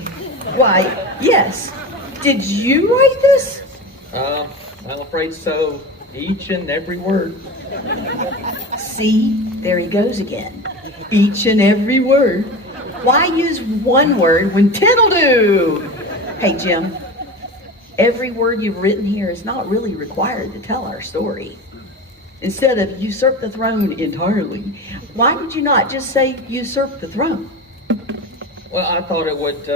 Why, yes. Did you write this? I'm afraid so. Each and every word. See, there he goes again. Each and every word. Why use one word when 10 will do? Hey, Jim, every word you've written here is not really required to tell our story. Instead of usurp the throne entirely, why would you not just say usurp the throne? Well, I thought it would,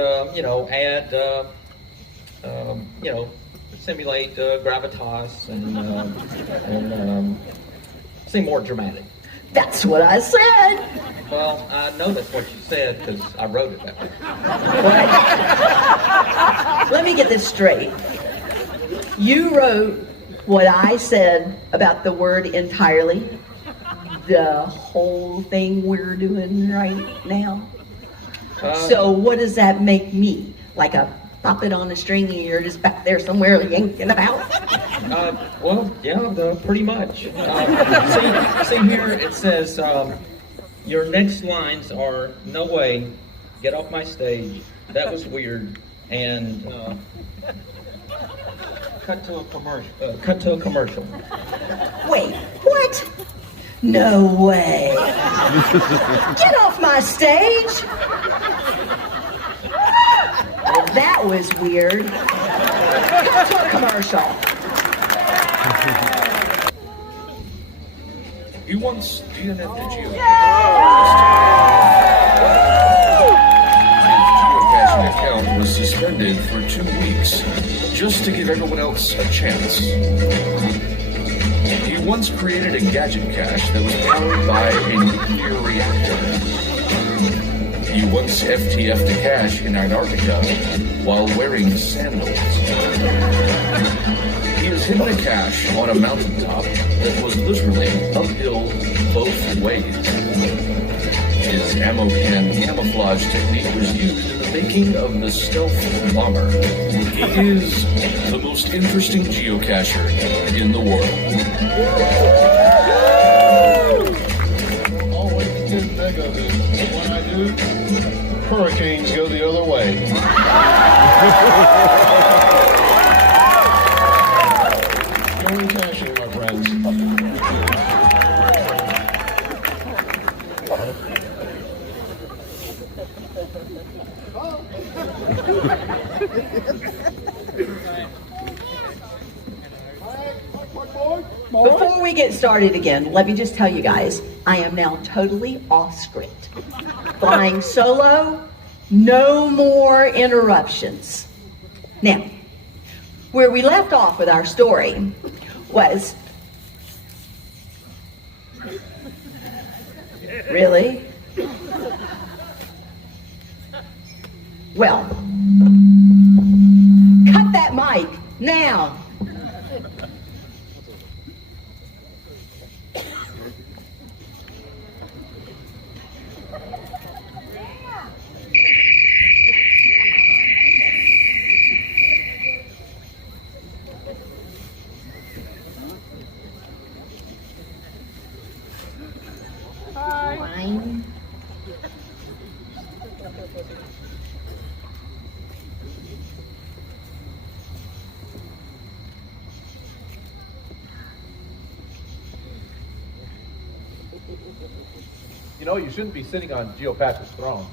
add, simulate gravitas and seem more dramatic. That's what I said. Well, I know that's what you said because I wrote it that way. Let me get this straight. You wrote what I said about the word entirely, the whole thing we're doing right now. So what does that make me? Like a puppet on a string and you're just back there somewhere yanking about? Pretty much. See here, it says, your next lines are, no way, get off my stage, that was weird, and cut to a commercial. Wait, what? No way. Get off my stage. Well, that was weird. Cut to a commercial. You once DNF'd the geocaching account was suspended for 2 weeks just to give everyone else a chance. He once created a gadget cache that was powered by a nuclear reactor. He once FTF'd a cache in Antarctica while wearing sandals. He has hidden a cache on a mountaintop that was literally uphill both ways. His ammo can camouflage technique was used in the making of the stealth bomber. He is the most interesting geocacher in the world. Always get big of it. And when I do, hurricanes go the other way. Going caching, my friends. Before we get started again, let me just tell you guys, I am now totally off script. flying solo, no more interruptions. Now, where we left off with our story was... Really? Well, cut that mic now. Fine. You know, you shouldn't be sitting on Geopatra's throne.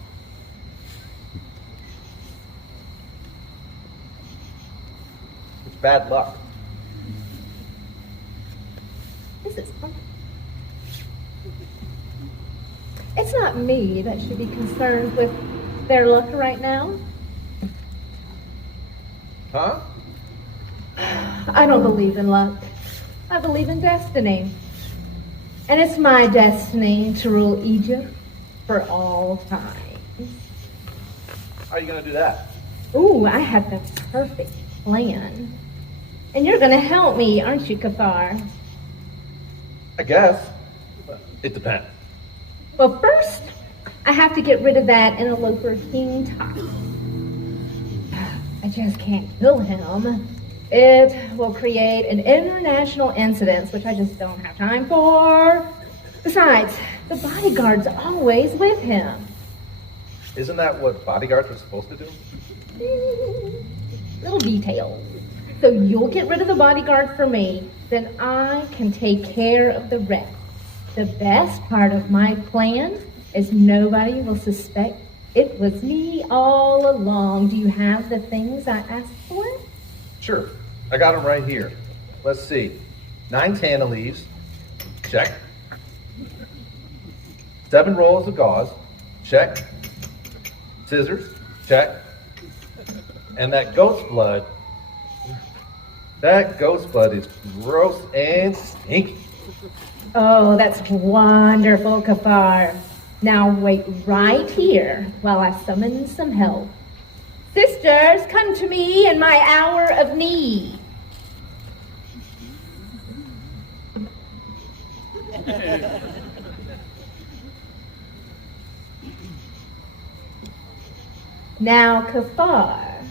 It's bad luck. This is fun. It's not me that should be concerned with their luck right now. Huh? I don't believe in luck. I believe in destiny. And it's my destiny to rule Egypt for all time. How are you going to do that? Ooh, I have the perfect plan. And you're going to help me, aren't you, Kafar? I guess. It depends. Well, first, I have to get rid of that interloper King Top. I just can't kill him. It will create an international incident, which I just don't have time for. Besides, the bodyguard's always with him. Isn't that what bodyguards are supposed to do? Little details. So you'll get rid of the bodyguard for me, then I can take care of the rest. The best part of my plan is nobody will suspect it was me all along. Do you have the things I asked for? Sure. I got them right here. Let's see. 9 tana leaves. Check. 7 rolls of gauze. Check. Scissors. Check. And that ghost blood. That ghost blood is gross and stinky. Oh, that's wonderful, Kafar. Now wait right here while I summon some help. Sisters, come to me in my hour of need. Now, Kafar,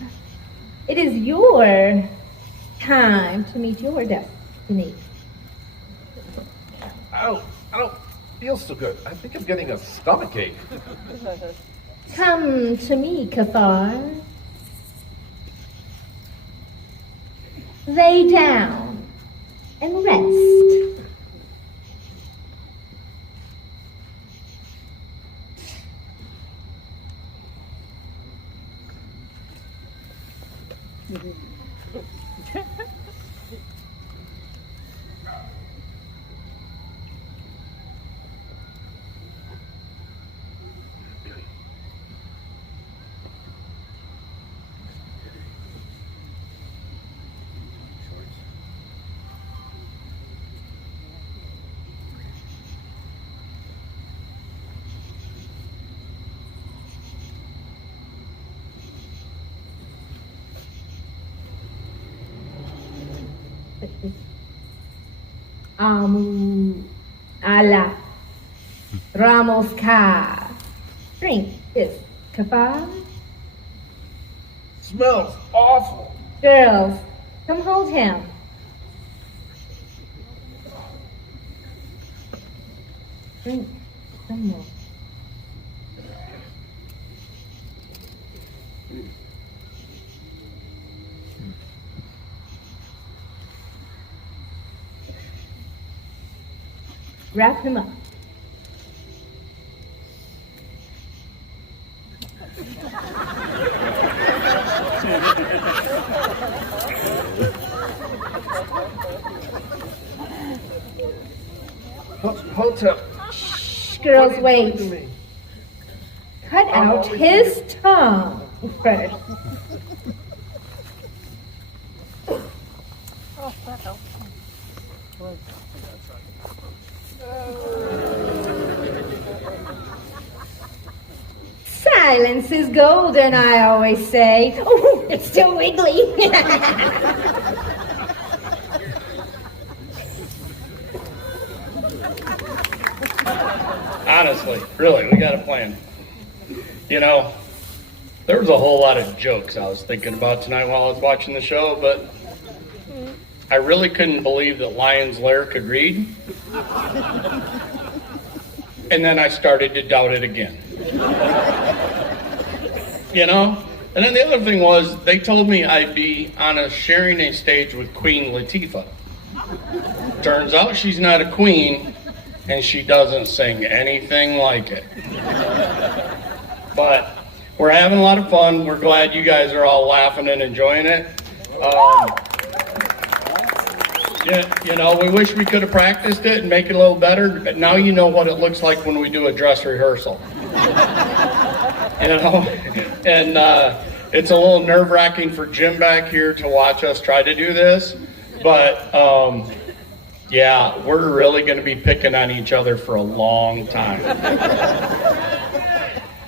it is your time to meet your destiny. I don't feel so good. I think I'm getting a stomachache. Come to me, Kafar. Lay down and rest. Amu, Allah, Ramos Ka. Drink this, Kafar. Smells awful. Girls, come hold him. Drink some more. Wrap him up. Hotel. Shh, girls, wait. cut out his tongue first. Silence is golden, I always say. Oh, it's still wiggly. Honestly, really, we got a plan. You know, there was a whole lot of jokes I was thinking about tonight while I was watching the show, but I really couldn't believe that Lion's Lair could read. And then I started to doubt it again. You know? And then the other thing was, they told me I'd be sharing a stage with Queen Latifah. Turns out she's not a queen, and she doesn't sing anything like it. But we're having a lot of fun. We're glad you guys are all laughing and enjoying it. You know, we wish we could have practiced it and make it a little better, but now you know what it looks like when we do a dress rehearsal. You know, and it's a little nerve-wracking for Jim back here to watch us try to do this, but yeah, we're really going to be picking on each other for a long time.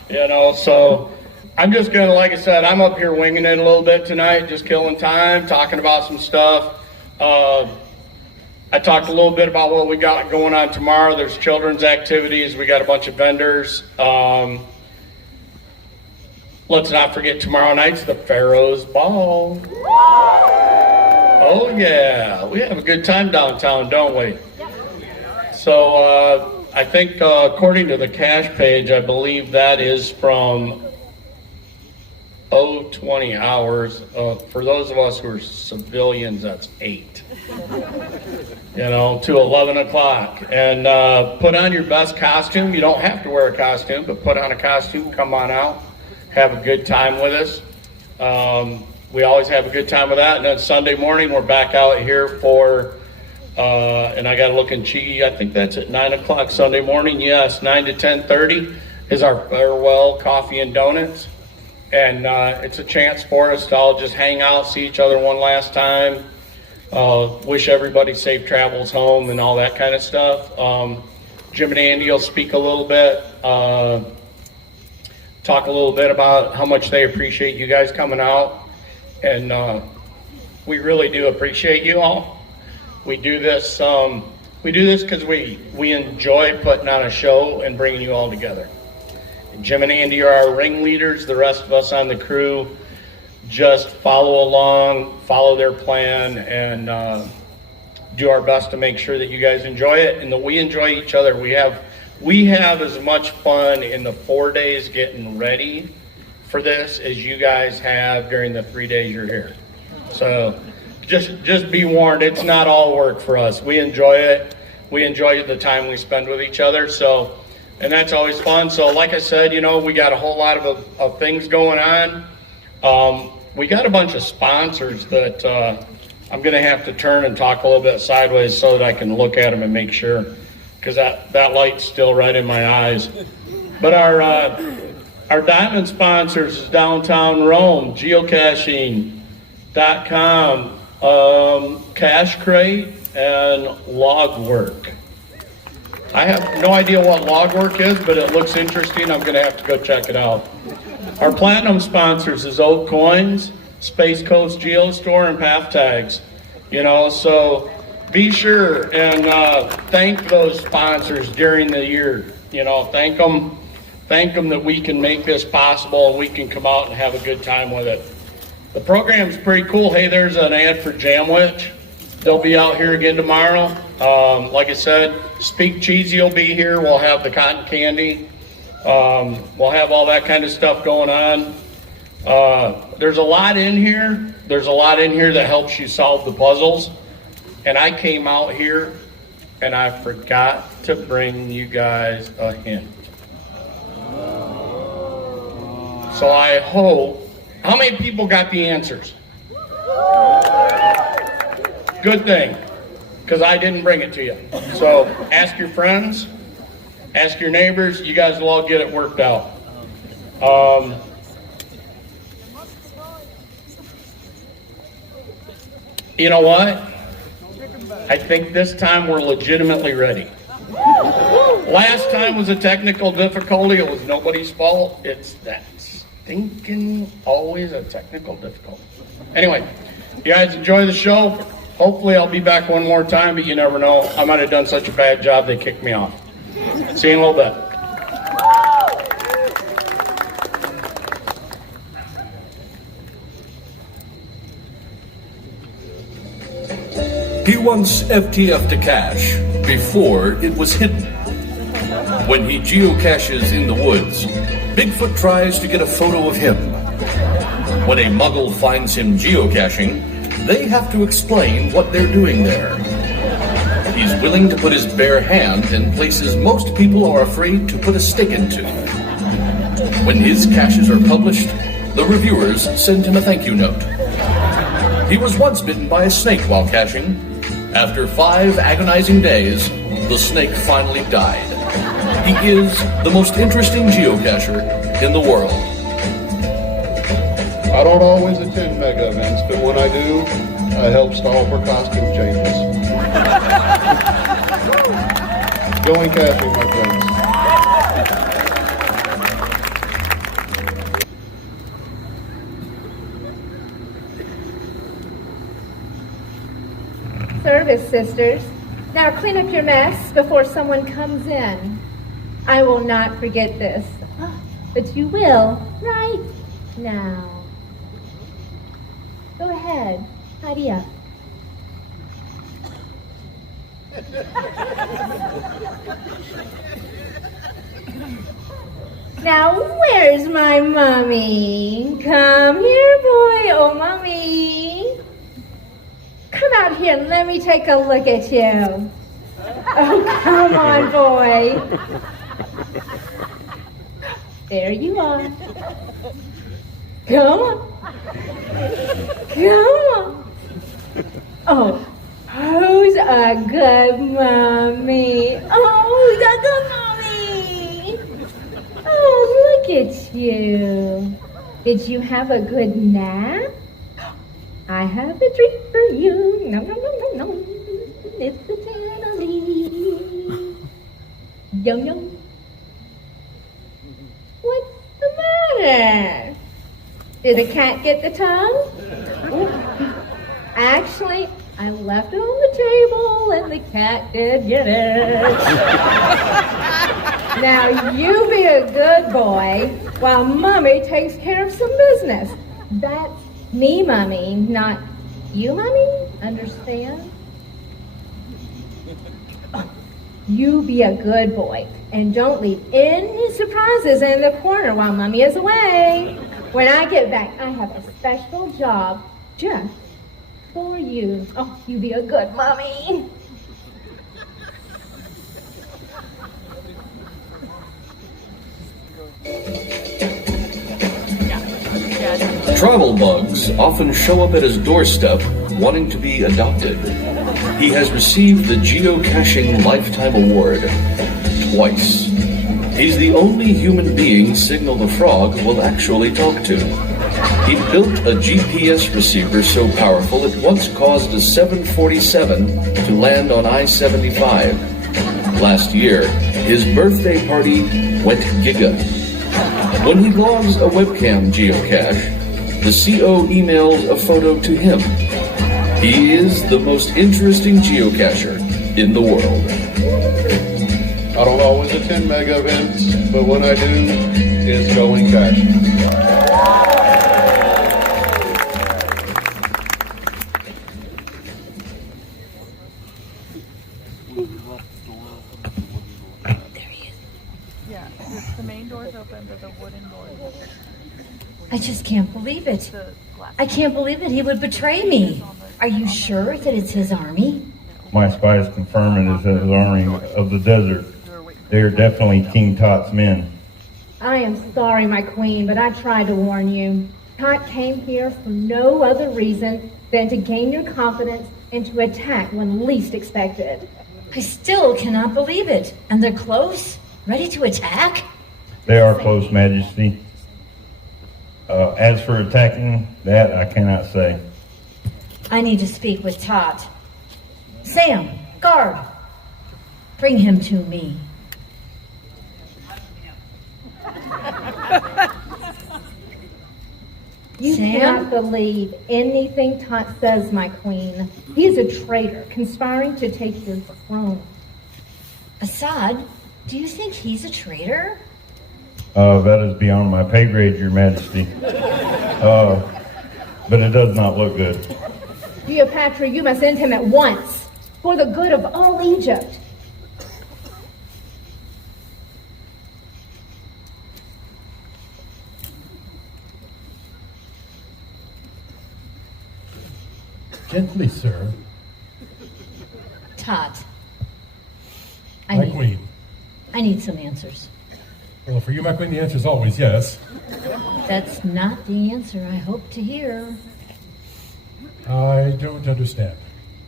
You know, so I'm just going to, like I said, I'm up here winging it a little bit tonight, just killing time, talking about some stuff. I talked a little bit about what we got going on tomorrow. There's children's activities. We got a bunch of vendors. Let's not forget tomorrow night's the Pharaoh's Ball. Oh yeah, we have a good time downtown, don't we? So I think according to the cash page, I believe that is from 20 hours. For those of us who are civilians, that's 8. You know, to 11 o'clock. And put on your best costume. You don't have to wear a costume, but put on a costume, come on out, have a good time with us. We always have a good time with that. And then Sunday morning, we're back out here for, and I got to look and cheat, I think that's at 9 o'clock Sunday morning. Yes, 9 to 10:30 is our farewell coffee and donuts. And it's a chance for us to all just hang out, see each other one last time, wish everybody safe travels home and all that kind of stuff. Jim and Andy will speak a little bit, talk a little bit about how much they appreciate you guys coming out. And we really do appreciate you all. We do this because we enjoy putting on a show and bringing you all together. Jim and Andy are our ringleaders. The rest of us on the crew just follow along, follow their plan, and do our best to make sure that you guys enjoy it and that we enjoy each other. We have as much fun in the 4 days getting ready for this as you guys have during the 3 days you're here. So just be warned, it's not all work for us. We enjoy it. We enjoy the time we spend with each other. So, and that's always fun. So like I said, you know, we got a whole lot of things going on. We got a bunch of sponsors that I'm going to have to turn and talk a little bit sideways so that I can look at them and make sure, because that light's still right in my eyes. But our diamond sponsors is Downtown Rome, Geocaching.com, Cash Crate, and Logwork. I have no idea what Logwork is, but it looks interesting. I'm going to have to go check it out. Our platinum sponsors is Oak Coins, Space Coast Geostore, and Path Tags. You know, so be sure and thank those sponsors during the year. You know, thank them that we can make this possible and we can come out and have a good time with it. The program's pretty cool. Hey, there's an ad for Jamwich. They'll be out here again tomorrow. Like I said, Speak Cheesy will be here. We'll have the cotton candy. We'll have all that kind of stuff going on. There's a lot in here. There's a lot in here that helps you solve the puzzles. And I came out here and I forgot to bring you guys a hint. So I hope, how many people got the answers? Good thing, because I didn't bring it to you. So ask your friends, ask your neighbors, you guys will all get it worked out. You know what? I think this time we're legitimately ready. Last time was a technical difficulty. It was nobody's fault. It's that stinking always a technical difficulty. Anyway, you guys enjoy the show. Hopefully I'll be back one more time, but you never know. I might have done such a bad job they kicked me off. See you in a little bit. He wants FTF to cache before it was hidden. When he geocaches in the woods, Bigfoot tries to get a photo of him. When a muggle finds him geocaching, they have to explain what they're doing there. He's willing to put his bare hand in places most people are afraid to put a stick into. When his caches are published, the reviewers send him a thank you note. He was once bitten by a snake while caching. After 5 agonizing days, the snake finally died. He is the most interesting geocacher in the world. I don't always attend mega events, but when I do, I help stall for costume changes. Going caching, my friends. Service, sisters. Now clean up your mess before someone comes in. I will not forget this, but you will right now. Go ahead, tidy up. Now, where's my mommy? Come here, boy. Oh, mommy. Come out here and let me take a look at you. Oh, come on, boy. There you are. Come on. Come on. Oh, who's a good mommy? Oh, who's a good mommy? Oh, look at you. Did you have a good nap? I have a treat for you. No, no, no, no, no. It's the Tennessee. Yum, yum. What's the matter? Did the cat get the tongue? Actually, I left it on the table and the cat did get it. Now you be a good boy while Mommy takes care of some business. That's me, Mommy, not you, Mommy. Understand? You be a good boy and don't leave any surprises in the corner while Mommy is away. When I get back, I have a special job just for you. Oh, you be a good Mommy. Travel bugs often show up at his doorstep wanting to be adopted. He has received the Geocaching Lifetime Award twice. He's the only human being Signal the Frog will actually talk to. He built a GPS receiver so powerful it once caused a 747 to land on I-75. Last year, his birthday party went giga. When he logs a webcam geocache, the CO emails a photo to him. He is the most interesting geocacher in the world. I don't always attend mega events, but when I do, it's going caching. Yeah, the main door's open, but the wooden door is open. I just can't believe it. I can't believe that he would betray me. Are you sure that it's his army? My spies confirm it is his army of the desert. They are definitely King Tut's men. I am sorry, my queen, but I tried to warn you. Tot came here for no other reason than to gain your confidence and to attack when least expected. I still cannot believe it. And they're close? Ready to attack? They are close, Majesty. As for attacking, that I cannot say. I need to speak with Tot. Sam, guard, bring him to me. You Sam? cannot believe anything Tot says, my queen. He is a traitor, conspiring to take your throne. Assad, do you think he's a traitor? That is beyond my pay grade, Your Majesty. But it does not look good. Geopatra, you must end him at once, for the good of all Egypt. Gently, sir. Tot, My queen. I need some answers. Well, for you, my queen, the answer is always yes. That's not the answer I hope to hear. I don't understand.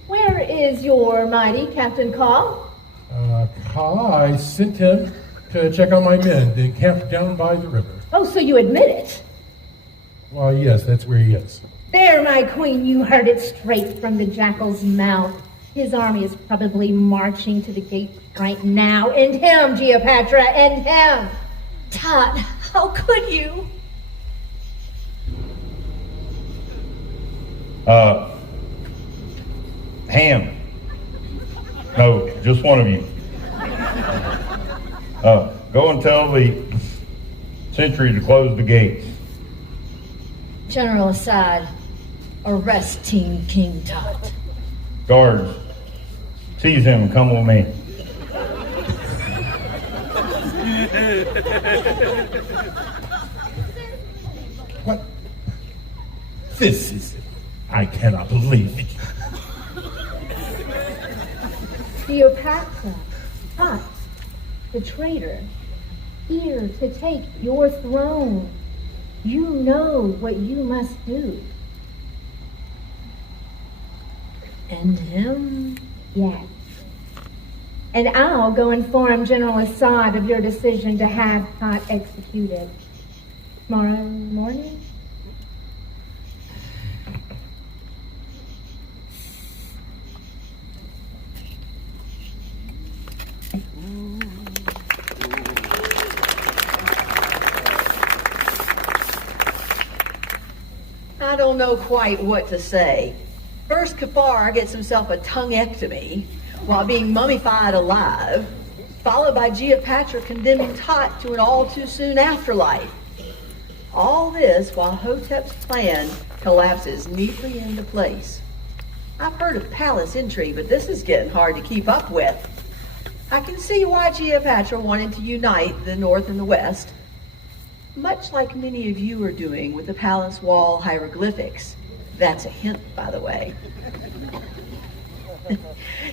Where is your mighty Captain Caw? I sent him to check on my men. They encamped down by the river. Oh, so you admit it. Well, yes, that's where he is. There, my queen, you heard it straight from the jackal's mouth. His army is probably marching to the gate right now. End him, Geopatra, end him. Tot, how could you? Ham. No, just one of you. Go and tell the sentry to close the gates. General Assad, arrest Team King Tot. Guards, seize him and come with me. What? This is... I cannot believe it. Geopatra, Tot, the traitor, here to take your throne. You know what you must do. End him? Yes. And I'll go inform General Assad of your decision to have Tot executed. Tomorrow morning? I don't know quite what to say. First, Kafar gets himself a tonguectomy while being mummified alive, followed by Geopatra condemning Tot to an all-too-soon afterlife. All this while Hotep's plan collapses neatly into place. I've heard of palace intrigue, but this is getting hard to keep up with. I can see why Geopatra wanted to unite the North and the West, much like many of you are doing with the palace wall hieroglyphics. That's a hint, by the way.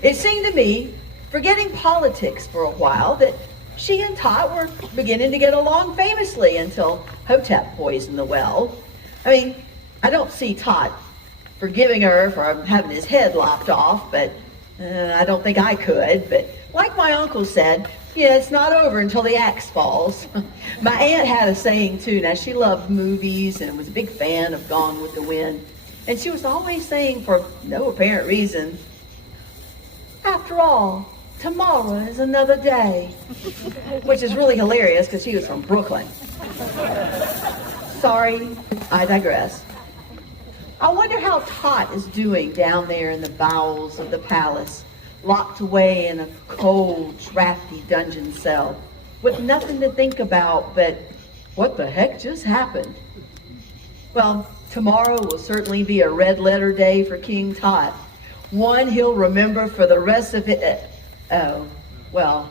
It seemed to me, forgetting politics for a while, that she and Tot were beginning to get along famously until Hotep poisoned the well. I mean, I don't see Tot forgiving her for having his head lopped off, but I don't think I could. But like my uncle said, yeah, it's not over until the axe falls. My aunt had a saying, too. Now, she loved movies and was a big fan of Gone with the Wind. And she was always saying, for no apparent reason, after all, tomorrow is another day. Which is really hilarious because she was from Brooklyn. Sorry, I digress. I wonder how Tot is doing down there in the bowels of the palace, locked away in a cold, drafty dungeon cell, with nothing to think about but what the heck just happened. Well, tomorrow will certainly be a red-letter day for King Tot. One he'll remember for the rest of it. Oh, well,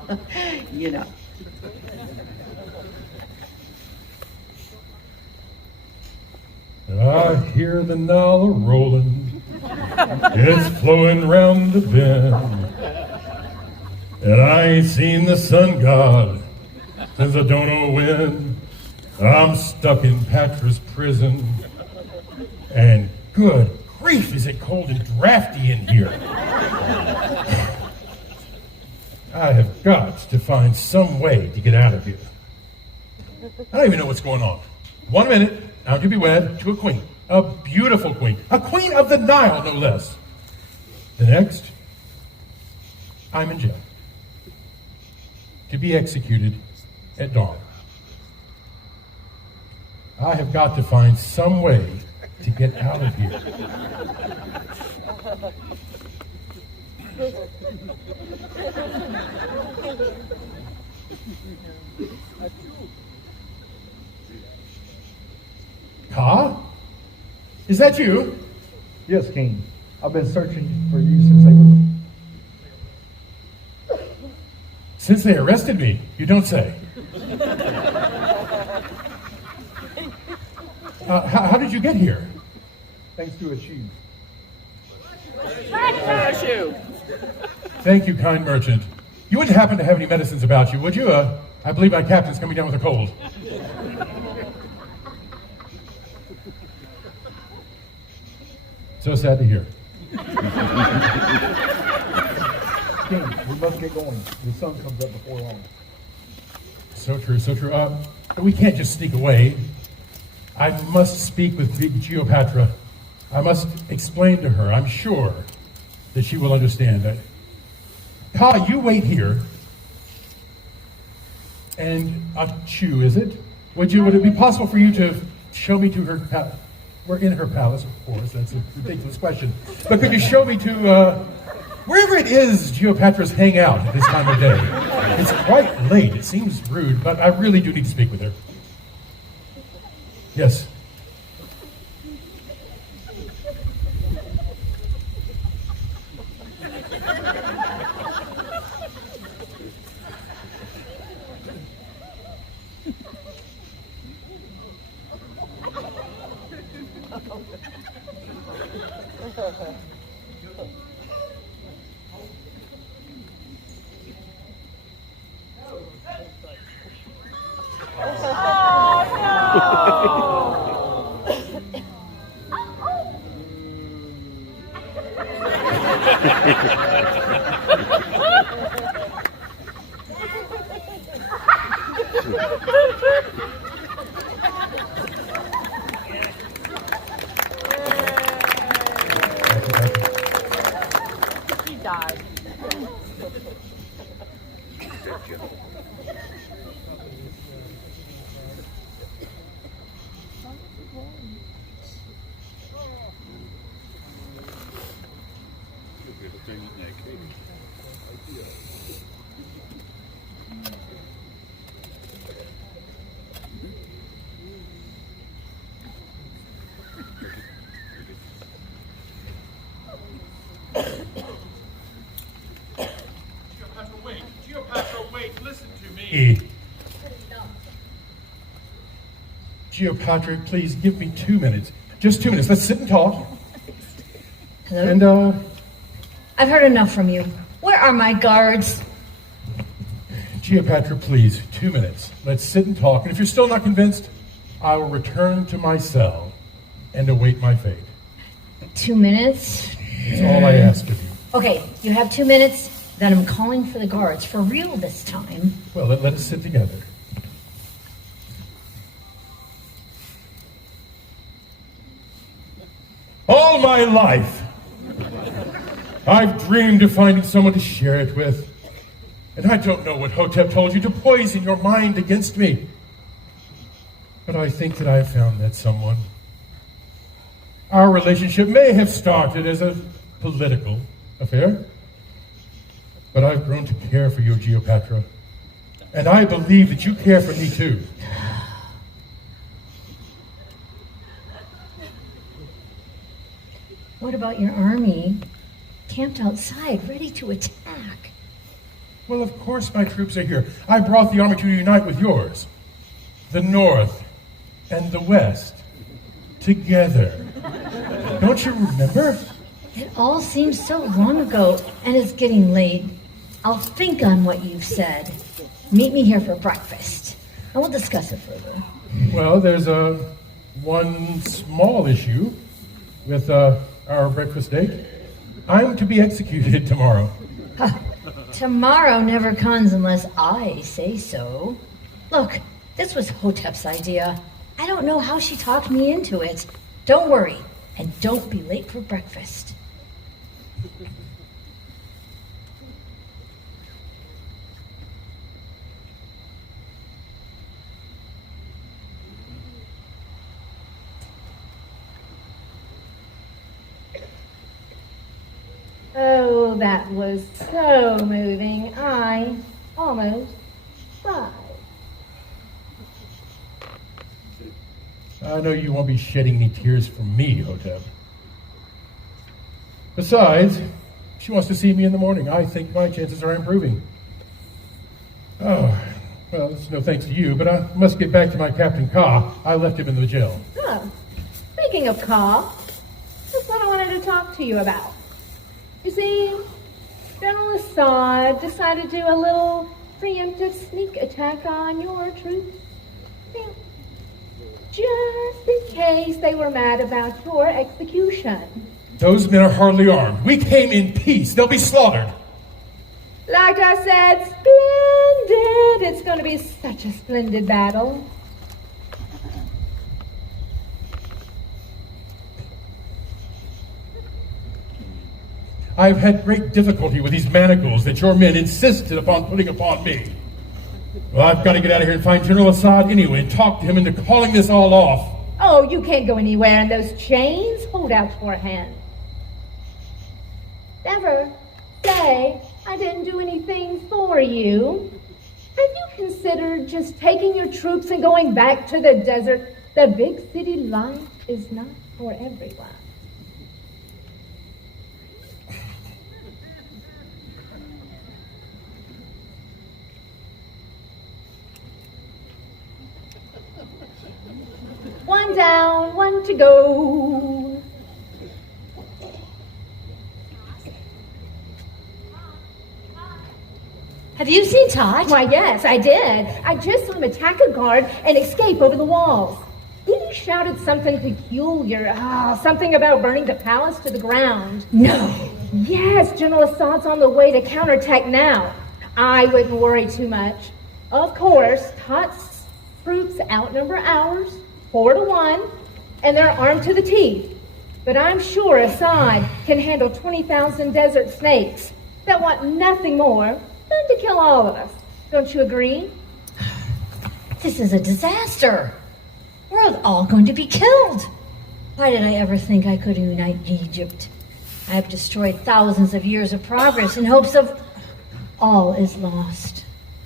you know. I hear the Nile rolling, it's flowing round the bend, and I ain't seen the sun god since I don't know when. I'm stuck in Patra's prison, and good grief, is it cold and drafty in here. I have got to find some way to get out of here. I don't even know what's going on. 1 minute. I'm to be wed to a queen, a beautiful queen, a queen of the Nile, no less. The next, I'm in jail, to be executed at dawn. I have got to find some way to get out of here. Ka? Is that you? Yes, King. I've been searching for you Since they arrested me, you don't say. How did you get here? thanks to a shoe. Thank you, kind merchant. You wouldn't happen to have any medicines about you, would you? I believe my captain's coming down with a cold. So sad to hear. King, we must get going. The sun comes up before long. So true, so true. We can't just sneak away. I must speak with Geopatra. I must explain to her. I'm sure that she will understand. Ka, you wait here. And Chu, is it? Would it be possible for you to show me to her palace? We're in her palace, of course. That's a ridiculous question. But could you show me to wherever it is Geopatra's hang out at this time of day? It's quite late. It seems rude, but I really do need to speak with her. Yes. He died. Geopatra, wait, listen to me. Geopatra, please give me 2 minutes. Just 2 minutes. Let's sit and talk. Hello? And, I've heard enough from you. Where are my guards? Geopatra, please, 2 minutes. Let's sit and talk. And if you're still not convinced, I will return to my cell and await my fate. 2 minutes? That's all I ask of you. Okay, you have 2 minutes. Then I'm calling for the guards. For real this time. Well, let us sit together. All my life, I've dreamed of finding someone to share it with. And I don't know what Hotep told you to poison your mind against me. But I think that I have found that someone. Our relationship may have started as a political affair, but I've grown to care for you, Geopatra. And I believe that you care for me too. What about your army? Camped outside, ready to attack. Well, of course my troops are here. I brought the army to unite with yours. The North and the West. Together. Don't you remember? It all seems so long ago, and it's getting late. I'll think on what you've said. Meet me here for breakfast, and we'll discuss it further. Well, there's one small issue with our breakfast date. I'm to be executed tomorrow. Tomorrow never comes unless I say so. Look, this was Hotep's idea. I don't know how she talked me into it. Don't worry, and don't be late for breakfast. Oh, that was so moving. I almost cried. I know you won't be shedding any tears for me, Hotep. Besides, she wants to see me in the morning. I think my chances are improving. Oh, well, it's no thanks to you, but I must get back to my Captain Ka. I left him in the jail. Oh, speaking of Ka, that's what I wanted to talk to you about. You see, General Assad decided to do a little preemptive sneak attack on your troops. Yeah. Just in case they were mad about your execution. Those men are hardly armed. We came in peace. They'll be slaughtered. Like I said, splendid. It's going to be such a splendid battle. I've had great difficulty with these manacles that your men insisted upon putting upon me. Well, I've got to get out of here and find General Assad anyway and talk to him into calling this all off. Oh, you can't go anywhere in those chains. Hold out your hand. Never say I didn't do anything for you. Have you considered just taking your troops and going back to the desert? The big city life is not for everyone. One down, one to go. Have you seen Todd? Why, yes, I did. I just saw him attack a guard and escape over the walls. He shouted something peculiar, something about burning the palace to the ground. No. Yes, General Assad's on the way to counterattack now. I wouldn't worry too much. Of course, Todd's troops outnumber ours, 4-1, and they're armed to the teeth. But I'm sure Assad can handle 20,000 desert snakes that want nothing more than to kill all of us. Don't you agree? This is a disaster. We're all going to be killed. Why did I ever think I could unite Egypt? I have destroyed thousands of years of progress in hopes of all is lost.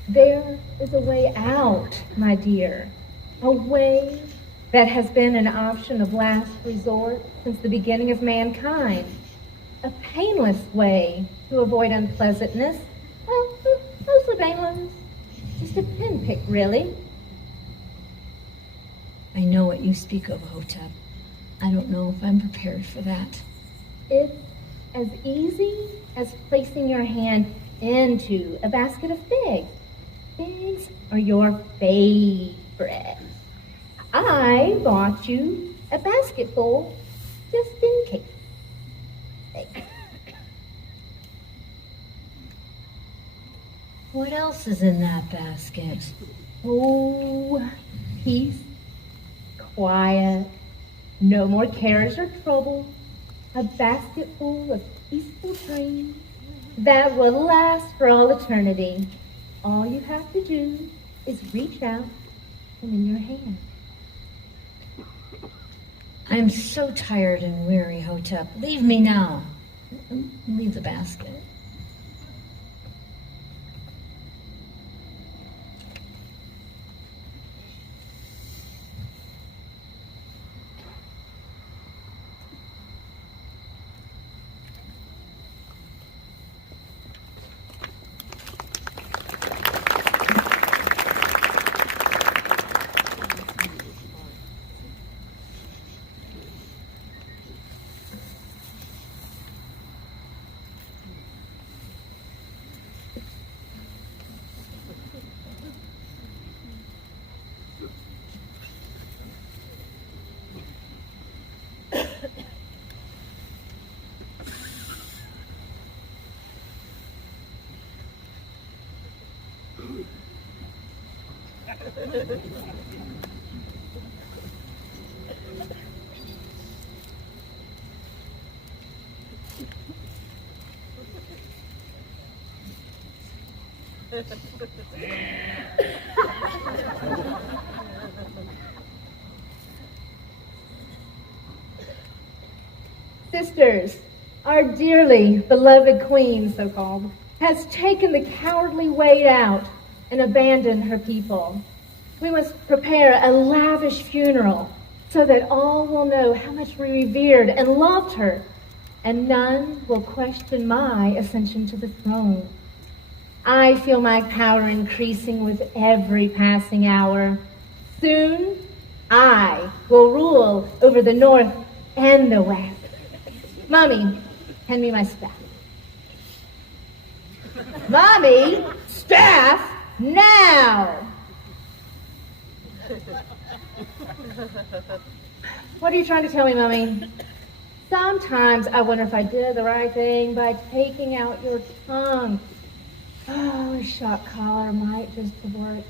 There is a way out, my dear. A way that has been an option of last resort since the beginning of mankind. A painless way to avoid unpleasantness. Well, mostly painless. Just a pinprick, really. I know what you speak of, Hotep. I don't know if I'm prepared for that. It's as easy as placing your hand into a basket of figs. Figs are your favorite. I bought you a basketful just in case. What else is in that basket? Oh, peace, quiet, no more cares or trouble. A basket full of peaceful dreams that will last for all eternity. All you have to do is reach out and in your hand. I'm so tired and weary, Hotep. Leave me now. Leave the basket. Sisters, our dearly beloved queen, so-called, has taken the cowardly weight out and abandoned her people. We must prepare a lavish funeral so that all will know how much we revered and loved her, and none will question my ascension to the throne. I feel my power increasing with every passing hour. Soon, I will rule over the north and the west. Mommy, hand me my staff. Mommy, staff now! What are you trying to tell me, Mommy? Sometimes I wonder if I did the right thing by taking out your tongue. Oh, a shock collar might just have worked.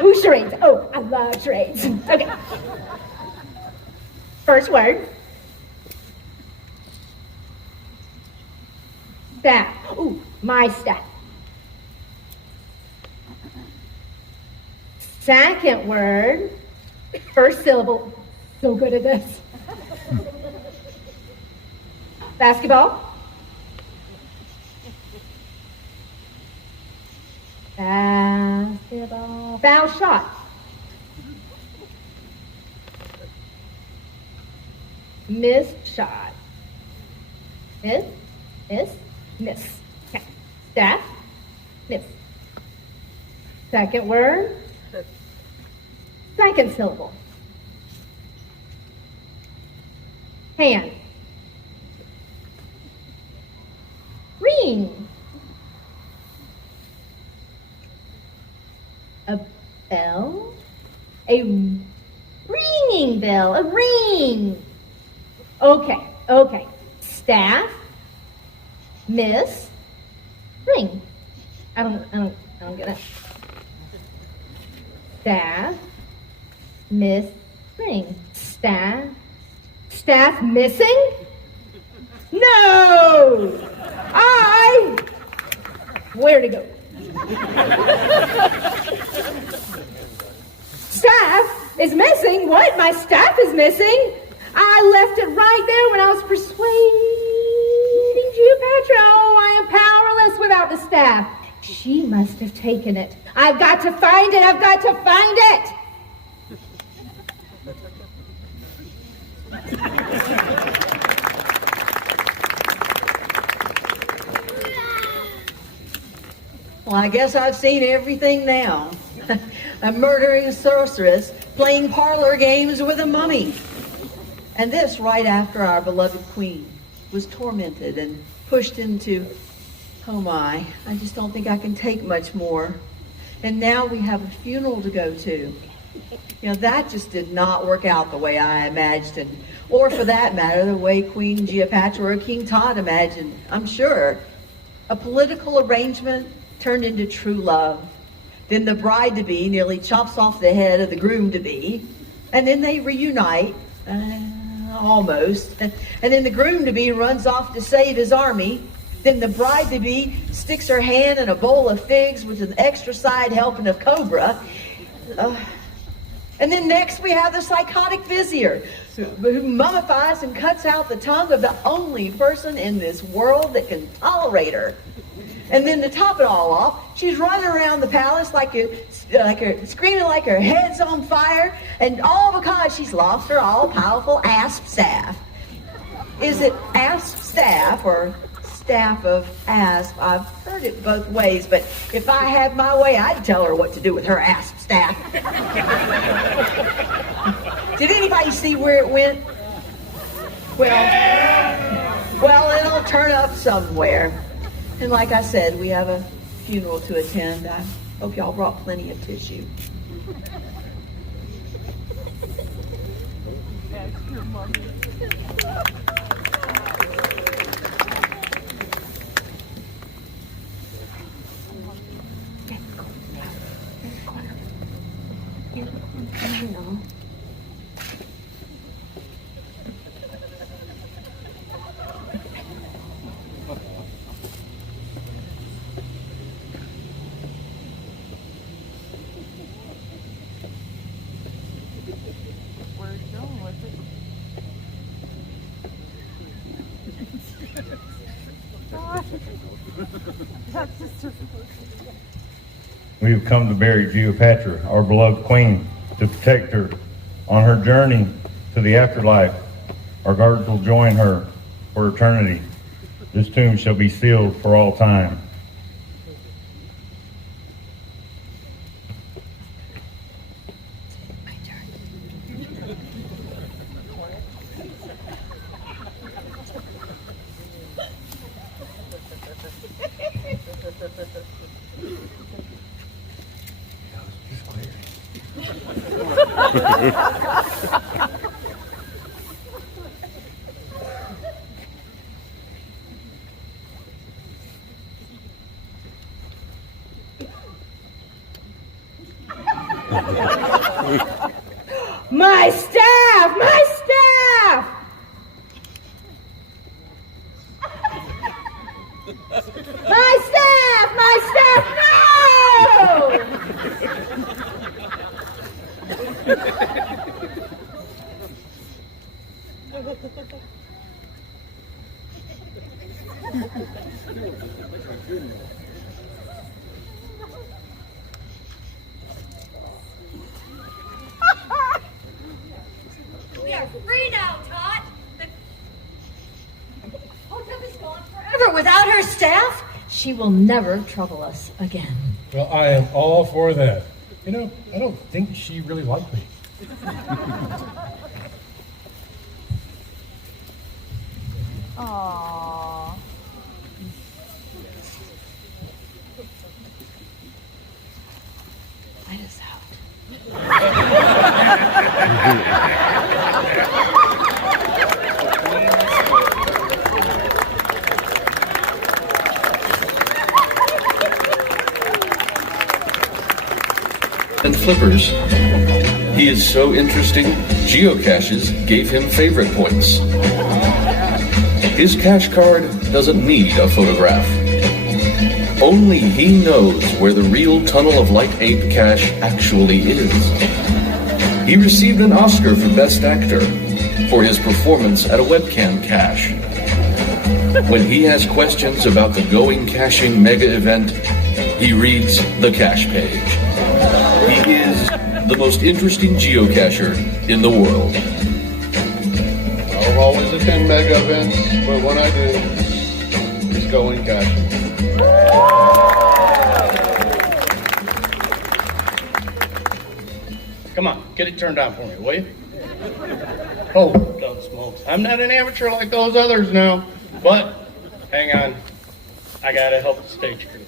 Ooh, charades. Oh, I love charades. Okay. First word. Staff. Ooh, my staff. Second word. First syllable. So good at this. Basketball. Basketball. Foul shot. Missed shot. Miss. Okay. Staff. Miss. Second word. Second syllable. Hand. Ring. A bell? A ringing bell. A ring. Okay. Staff. Miss. Ring. I don't get it. Staff. Miss. Ring. Staff missing? No! Where to go? Staff is missing? What? My staff is missing? I left it right there when I was persuading Geopatra. Oh, I am powerless without the staff. She must have taken it. I've got to find it. Well, I guess I've seen everything now. A murdering sorceress playing parlor games with a mummy. And this right after our beloved queen was tormented and pushed into, oh my, I just don't think I can take much more. And now we have a funeral to go to. That just did not work out the way I imagined, or for that matter, the way Queen Geopatra or King Todd imagined, I'm sure. A political arrangement turned into true love. Then the bride-to-be nearly chops off the head of the groom-to-be, and then they reunite, almost, and then the groom-to-be runs off to save his army. Then the bride-to-be sticks her hand in a bowl of figs with an extra side helping of cobra. And then next we have the psychotic vizier who mummifies and cuts out the tongue of the only person in this world that can tolerate her. And then to top it all off, she's running around the palace screaming like her head's on fire, and all because she's lost her all-powerful asp staff. Is it asp staff or staff of asp? I've heard it both ways, but if I had my way, I'd tell her what to do with her asp staff. Did anybody see where it went? Well, it'll turn up somewhere. And like I said, we have a funeral to attend. I hope y'all brought plenty of tissue. We have come to bury Geopatra, our beloved queen, to protect her on her journey to the afterlife. Our guards will join her for eternity. This tomb shall be sealed for all time. My staff! My staff! My staff! My staff! We are free now, Tot. The Hotep is gone forever. Without her staff, she will never trouble us again. Well, I am all for that. You know, I don't think she really liked me. Aww. Light us out. And flippers. He is so interesting, geocaches gave him favorite points. His cache card doesn't need a photograph. Only he knows where the real Tunnel of Light Ape cache actually is. He received an Oscar for Best Actor for his performance at a webcam cache. When he has questions about the Going Caching mega event, he reads the cache page. He is the most interesting geocacher in the world. I'll always attend mega events, but when I do, it's going caching. Come on, get it turned on for me, will you? Oh, don't smokes. I'm not an amateur like those others now. But, hang on. I gotta help the stage crew.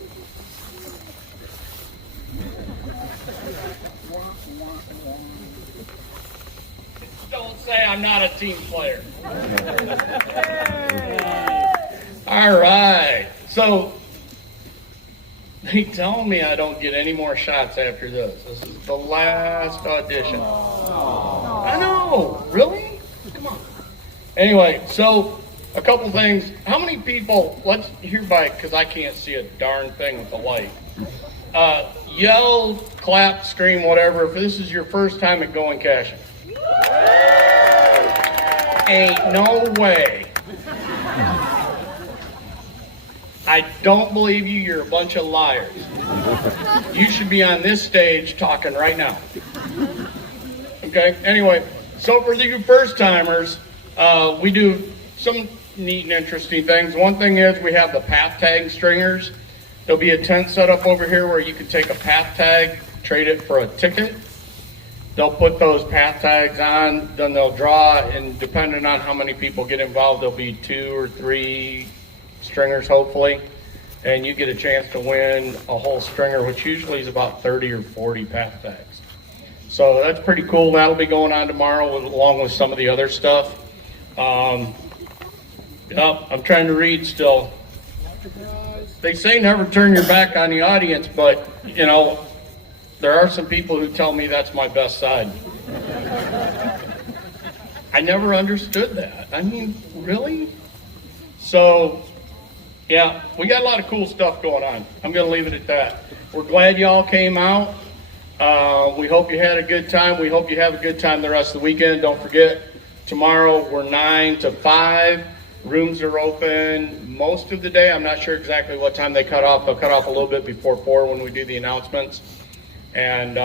Don't say I'm not a team player. All right. So, they tell me I don't get any more shots after this. This is the last audition. I know. Really? Come on. Anyway, so a couple things. How many people, let's hereby, because I can't see a darn thing with the light. Yell, clap, scream, whatever, if this is your first time at Going Caching. Ain't no way. I don't believe you. You're a bunch of liars. You should be on this stage talking right now. Okay? Anyway, so for you first timers, we do some neat and interesting things. One thing is we have the path tag stringers. There'll be a tent set up over here where you can take a path tag, trade it for a ticket. They'll put those path tags on, then they'll draw, and depending on how many people get involved, there'll be 2 or 3 stringers, hopefully. And you get a chance to win a whole stringer, which usually is about 30 or 40 path tags. So that's pretty cool. That'll be going on tomorrow along with some of the other stuff. I'm trying to read still. They say never turn your back on the audience, but, you know, there are some people who tell me that's my best side. I never understood that. I mean, really? So, yeah, we got a lot of cool stuff going on. I'm going to leave it at that. We're glad y'all came out. We hope you had a good time. We hope you have a good time the rest of the weekend. Don't forget, tomorrow we're 9 to 5. Rooms are open most of the day. I'm not sure exactly what time they cut off. They'll cut off a little bit before 4 when we do the announcements. And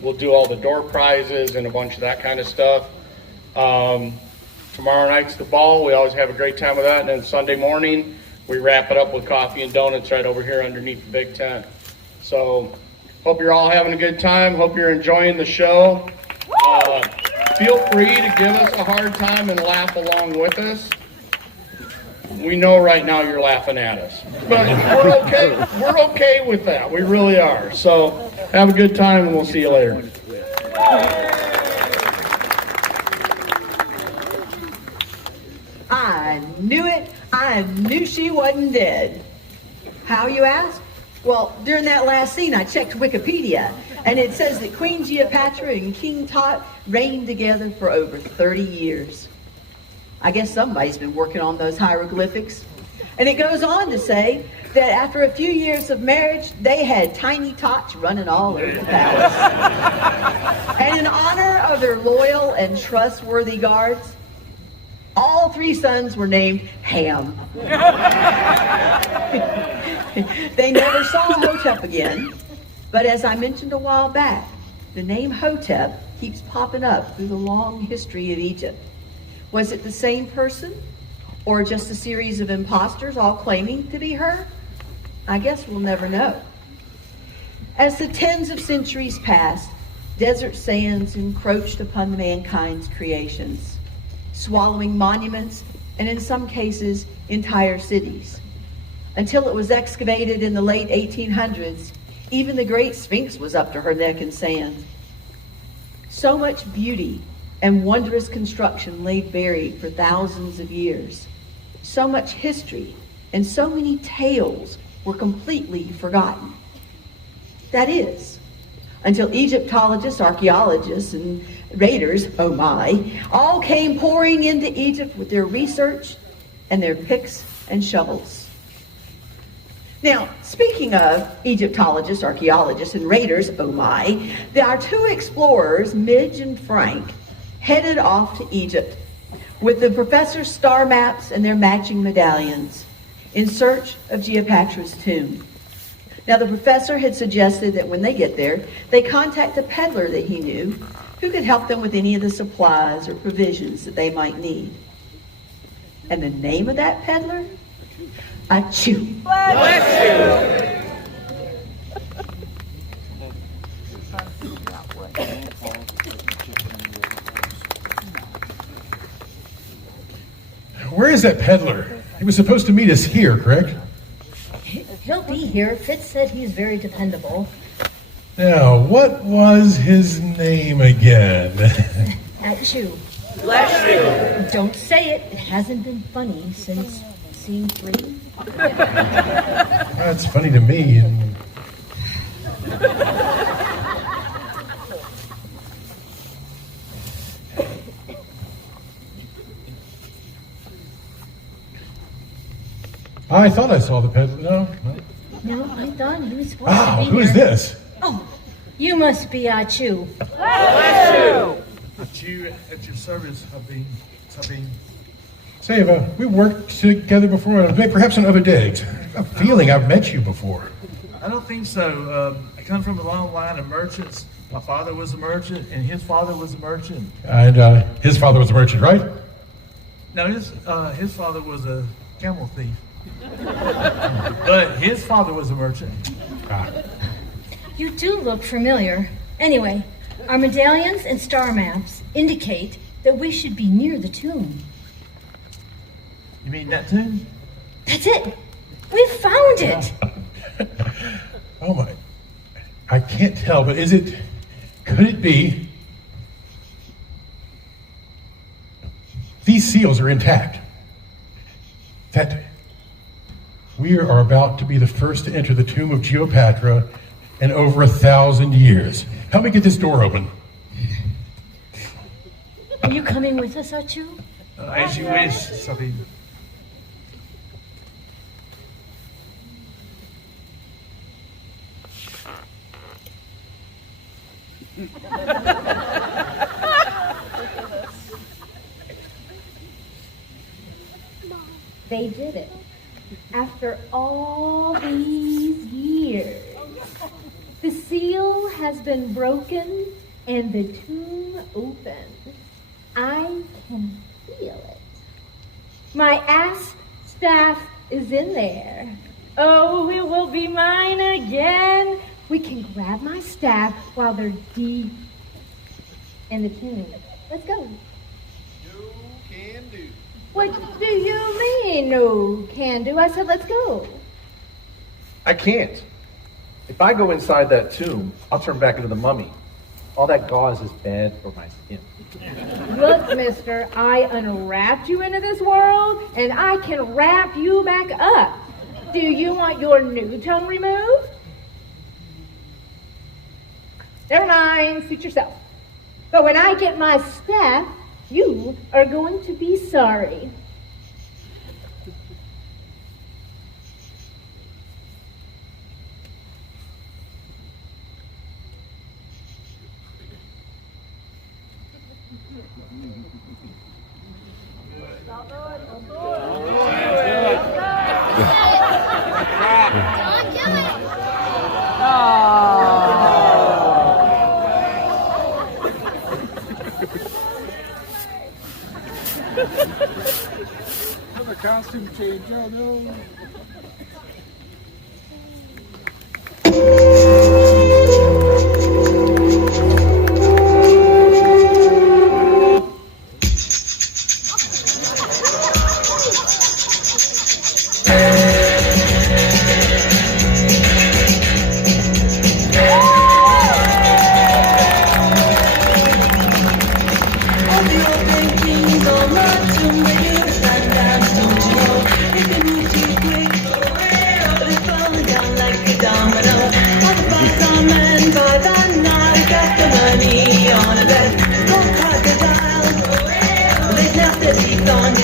we'll do all the door prizes and a bunch of that kind of stuff. Tomorrow night's the ball. We always have a great time with that. And then Sunday morning, we wrap it up with coffee and donuts right over here underneath the big tent. So hope you're all having a good time. Hope you're enjoying the show. Feel free to give us a hard time and laugh along with us. We know right now you're laughing at us, but we're okay. We're okay with that. We really are. So have a good time, and we'll see you later. I knew it. I knew she wasn't dead. How, you ask? Well, during that last scene, I checked Wikipedia, and it says that Queen Geopatra and King Tut reigned together for over 30 years. I guess somebody's been working on those hieroglyphics. And it goes on to say that after a few years of marriage, they had tiny tots running all over the palace. And in honor of their loyal and trustworthy guards, all 3 sons were named Ham. They never saw Hotep again, but as I mentioned a while back, the name Hotep keeps popping up through the long history of Egypt. Was it the same person, or just a series of imposters all claiming to be her? I guess we'll never know. As the tens of centuries passed, desert sands encroached upon mankind's creations, swallowing monuments and in some cases entire cities. Until it was excavated in the late 1800s, even the Great Sphinx was up to her neck in sand. So much beauty and wondrous construction lay buried for thousands of years. So much history and so many tales were completely forgotten. That is, until Egyptologists, archaeologists, and raiders, oh my, all came pouring into Egypt with their research and their picks and shovels. Now, speaking of Egyptologists, archaeologists, and raiders, oh my, our 2 explorers, Midge and Frank, headed off to Egypt with the professor's star maps and their matching medallions in search of Geopatra's tomb. Now, the professor had suggested that when they get there, they contact a peddler that he knew who could help them with any of the supplies or provisions that they might need. And the name of that peddler? Achoo. Bless you. Where is that peddler? He was supposed to meet us here, correct? He'll be here. Fitz said he's very dependable. Now, what was his name again? Achoo. Bless you. Don't say it. It hasn't been funny since scene 3. That's funny to me. And... I thought I saw the peddler. No, I thought he was supposed to be who is here. this? Oh, you must be Achoo. Bless you. Achoo, at your service, Habib. Say, we worked together before, perhaps on other days. I'm feeling I've met you before. I don't think so. I come from a long line of merchants. My father was a merchant, and his father was a merchant. And his father was a merchant, right? No, his father was a camel thief. But his father was a merchant. You do look familiar. Anyway, our medallions and star maps indicate that we should be near the tomb. You mean that tomb? That's it. We found it. Oh my. I can't tell, but could it be? These seals are intact. That we are about to be the first to enter the tomb of Geopatra in over 1,000 years. Help me get this door open. Are you coming with us, Achoo? As you wish, Sabine. They did it. After all these years, the seal has been broken and the tomb opened. I can feel it. My ass staff is in there. Oh, it will be mine again. We can grab my staff while they're deep in the tomb. Let's go. No can do. What do you mean, no can do? I said, let's go. I can't. If I go inside that tomb, I'll turn back into the mummy. All that gauze is bad for my skin. Look, mister, I unwrapped you into this world, and I can wrap you back up. Do you want your new tongue removed? Never mind, suit yourself. But when I get my staff, you are going to be sorry. Another costume change, oh no.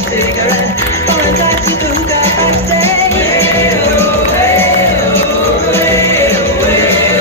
Cigarette.